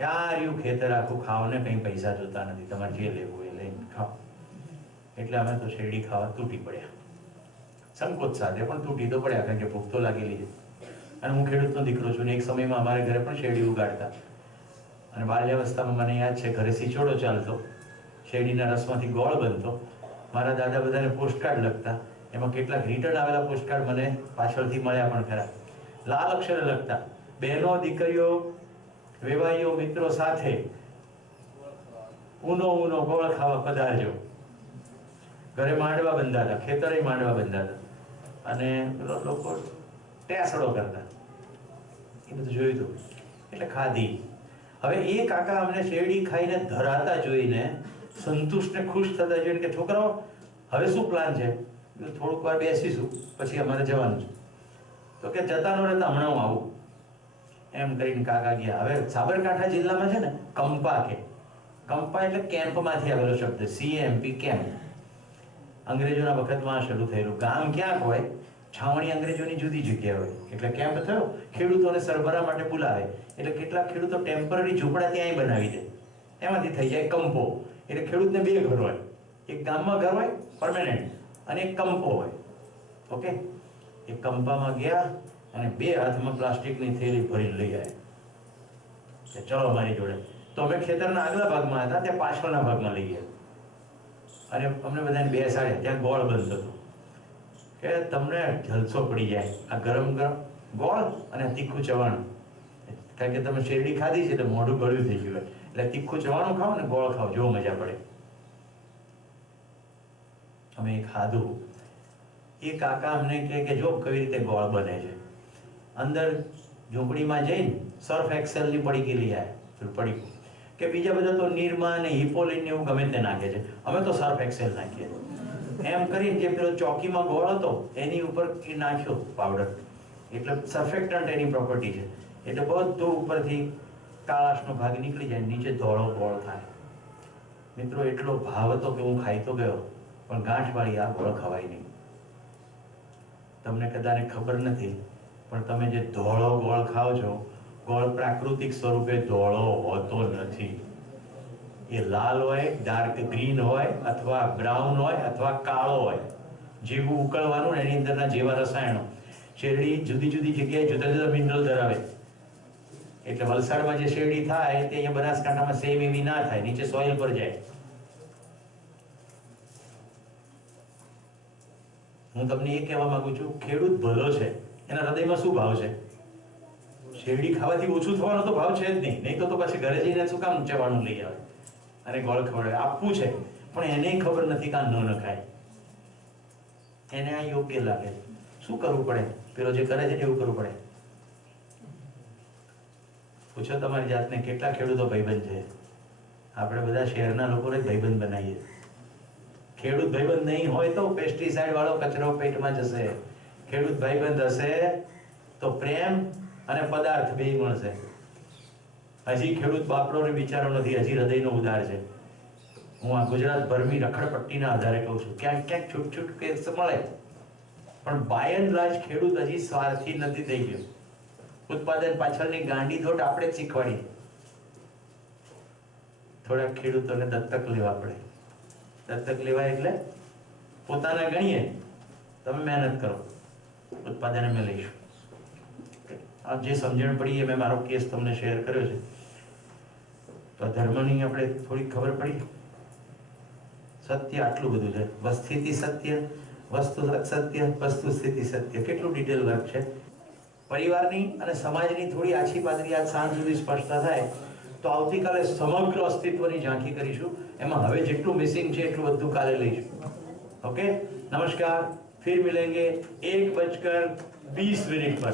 રહ્યું ખેતર આખું, ખાઓ ને, કંઈ પૈસા જોતા નથી, તમારે જે લેવું એ લઈને ખાઓ. એટલે અમે તો શેરડી ખાવા તૂટી પડ્યા, સંકોચ સાથે પણ તૂટી તો પડ્યા, કારણ કે ભૂખ તો લાગેલી છે. અને હું ખેડૂતનો દીકરો છું ને એક સમયમાં અમારે ઘરે પણ શેરડી ઉગાડતા. અને બાલ્યાવસ્થામાં મને યાદ છે, ઘરે સિચોડો ચાલતો, શેરડીના રસમાંથી ગોળ બનતો. મારા દાદા બધાને પોસ્ટકાર્ડ લખતા, એમાં કેટલાક રિટર્ન આવેલા પોસ્ટકાર્ડ મને પાછળથી મળ્યા પણ ખરા. લાલ અક્ષરે લખતા, બહેનો દીકરીઓ વેવાઈઓ મિત્રો સાથે ઊનો ગોળ ખાવા પધારજો. ઘરે માંડવા બંધાતા, ખેતરે માંડવા બંધાતા, અને લોકો ટેસડો કરતા. એ બધું જોયું હતું, એટલે ખાધી. હવે એ કાકા અમને શેરડી ખાઈને ધરાતા જોઈને, સંતુષ્ટ ને ખુશ થતા જોઈને કે છોકરાઓ હવે શું પ્લાન છે? થોડુંક વાર બેસીશું, પછી અમારે જવાનું છે. તો કે જતા ન રહેતા, હમણાં હું આવું, એમ કરીને કાકા ગયા. હવે સાબરકાંઠા જિલ્લામાં છે ને કંપા કે, કંપા એટલે કેમ્પમાંથી આવેલો શબ્દ, CAMP કેમ્પ. અંગ્રેજોના વખતમાં શરૂ થયેલું. ગામ ક્યાંક હોય, છાવણી અંગ્રેજોની જુદી જગ્યા હોય, એટલે કેમ્પ થયો. ખેડૂતોને સરભરા માટે બોલાવે, એટલે કેટલાક ખેડૂતો ટેમ્પરરી ઝૂંપડા ત્યાં બનાવી દે, એમાંથી થઈ જાય કંપો. એટલે ખેડૂતને 2 ઘર હોય, એક ગામમાં ઘર હોય પરમેનન્ટ, અને એક કંપો હોય. ઓકે, એ કંપામાં ગયા અને 2 હાથમાં પ્લાસ્ટિકની થેલી ભરીને લઈ આવ્યા. ચલો મારી જોડે. તો અમે ખેતરના આગલા ભાગમાં હતા, ત્યાં પાછળના ભાગમાં લઈ ગયા, અને અમને બધાને બેસાડ્યા. ત્યાં ગોળ બનતો હતો, કે તમને જલસો પડી જાય આ ગરમ ગરમ ગોળ અને તીખું ચવાણું. કારણ કે તમે શેરડી ખાધી છે એટલે મોઢું ગળ્યું થઈ ગયું, એટલે તીખું ચવાણું ખાઓ ને ગોળ ખાઓ, જો મજા પડે. અમે ખાધું. એ કાકા અમને કે જો કેવી રીતે ગોળ બને છે. અંદર ઝૂંપડીમાં જઈને સર્ફ એક્સેલની પડીકી લઈ આવ્યા, પડીકું. કે બીજા બધા તો નિરમા ને હિપોલિન એવું ગમે તે નાખે છે, અમે તો સર્ફ એક્સેલ નાખીએ. એમ કરીને જે પેલો ચોકીમાં ગોળ હતો એની ઉપર નાખ્યો પાવડર, એટલે સર્ફેક્ટન્ટ એની પ્રોપર્ટી છે, એટલે બધું ઉપરથી કાળાશનો ભાગ નીકળી જાય, નીચે ધોળો ગોળ થાય. મિત્રો એટલો ભાવ હતો કે હું ખાઈ તો ગયો, પણ ગાંઠવાળી આ ગોળ ખવાય નહીં. તમને કદાચ ખબર નથી, પણ તમે જે ધોળો ગોળ ખાઓ છો, ગોળ પ્રાકૃતિક સ્વરૂપે ધોળો હોતો નથી. એ લાલ હોય, ડાર્ક ગ્રીન હોય, અથવા બ્રાઉન હોય, અથવા કાળો હોય. જેવું ઉકળવાનું એની અંદરના જેવા રસાયણો. શેરડી જુદી જુદી જગ્યાએ જુદા જુદા મિનરલ ધરાવે, એટલે વલસાડમાં જે શેરડી થાય તે અહીંયા બનાસકાંઠામાં સેમ એવી ના થાય, નીચે સોઇલ પર જાય. હું તમને એ કહેવા માંગુ છું, ખેડૂત ભલો છે, એના હૃદયમાં શું ભાવ છે? શેરડી ખાવાથી ઓછું થવાનો તો ભાવ છે જ નહીં તો પછી ઘરે જઈને શું કામ ચવાણું લઈ આવે અને ગોળ ખવડાવે? આપવું છે, પણ એને ખબર નથી કે આ ન ખાય, એને આ યોગ્ય લાગે. શું કરવું પડે? પેલો જે કરે છે એવું કરવું પડે. પૂછો તમારી જાતને, કેટલા ખેડૂતો ભાઈબંધ છે? આપણે બધા શહેરના લોકોને ભાઈબંધ બનાવીએ. ખેડૂત ભાઈબંધ નહીં હોય તો પેસ્ટિસાઇડ વાળો કચરો પેટમાં જશે. ખેડૂત ભાઈબંધ હશે તો પ્રેમ અને પદાર્થ બેય મળશે. હજી ખેડૂત બાપડો ને વિચારો નથી, હજી હૃદયનો ઉદાર છે. હું આ ગુજરાત ભરની રખડપટ્ટીના આધારે કહું છું, ક્યાંક ક્યાંક છૂટ કેસ મળે, પણ બાય એન્ડ લાર્જ ખેડૂત હજી સ્વાર્થી નથી થઈ ગયો. ઉત્પાદન પાછળની ગાંડી દોટ આપણે જ શીખવાડી. થોડા ખેડૂતોને દત્તક લેવા પડે. દત્તક લેવા એટલે પોતાના ગણીએ, તમે મહેનત કરો, ઉત્પાદન અમે લઈશું. આ જે સમજણ પડી એ મેં મારો કેસ તમને શેર કર્યો છે. તો ધર્મની આપણે થોડી ખબર પડી. સત્ય આટલું બધું છે. વસ્તિથી સત્ય, વસ્તુ સત્ય, વસ્તુ સ્થિતિ સત્ય. કેટલું ડિટેલ વર્ક છે. પરિવારની અને સમાજની થોડી આછી પાતળી આજ સાંજ સુધી સ્પષ્ટતા થાય તો આવતીકાલે સમગ્ર અસ્તિત્વની ઝાંખી કરીશું. એમાં હવે જેટલું મિસિંગ છે એટલું બધું કાલે લઈશું. ओके, नमस्कार, फिर मिलेंगे 1:20 पर.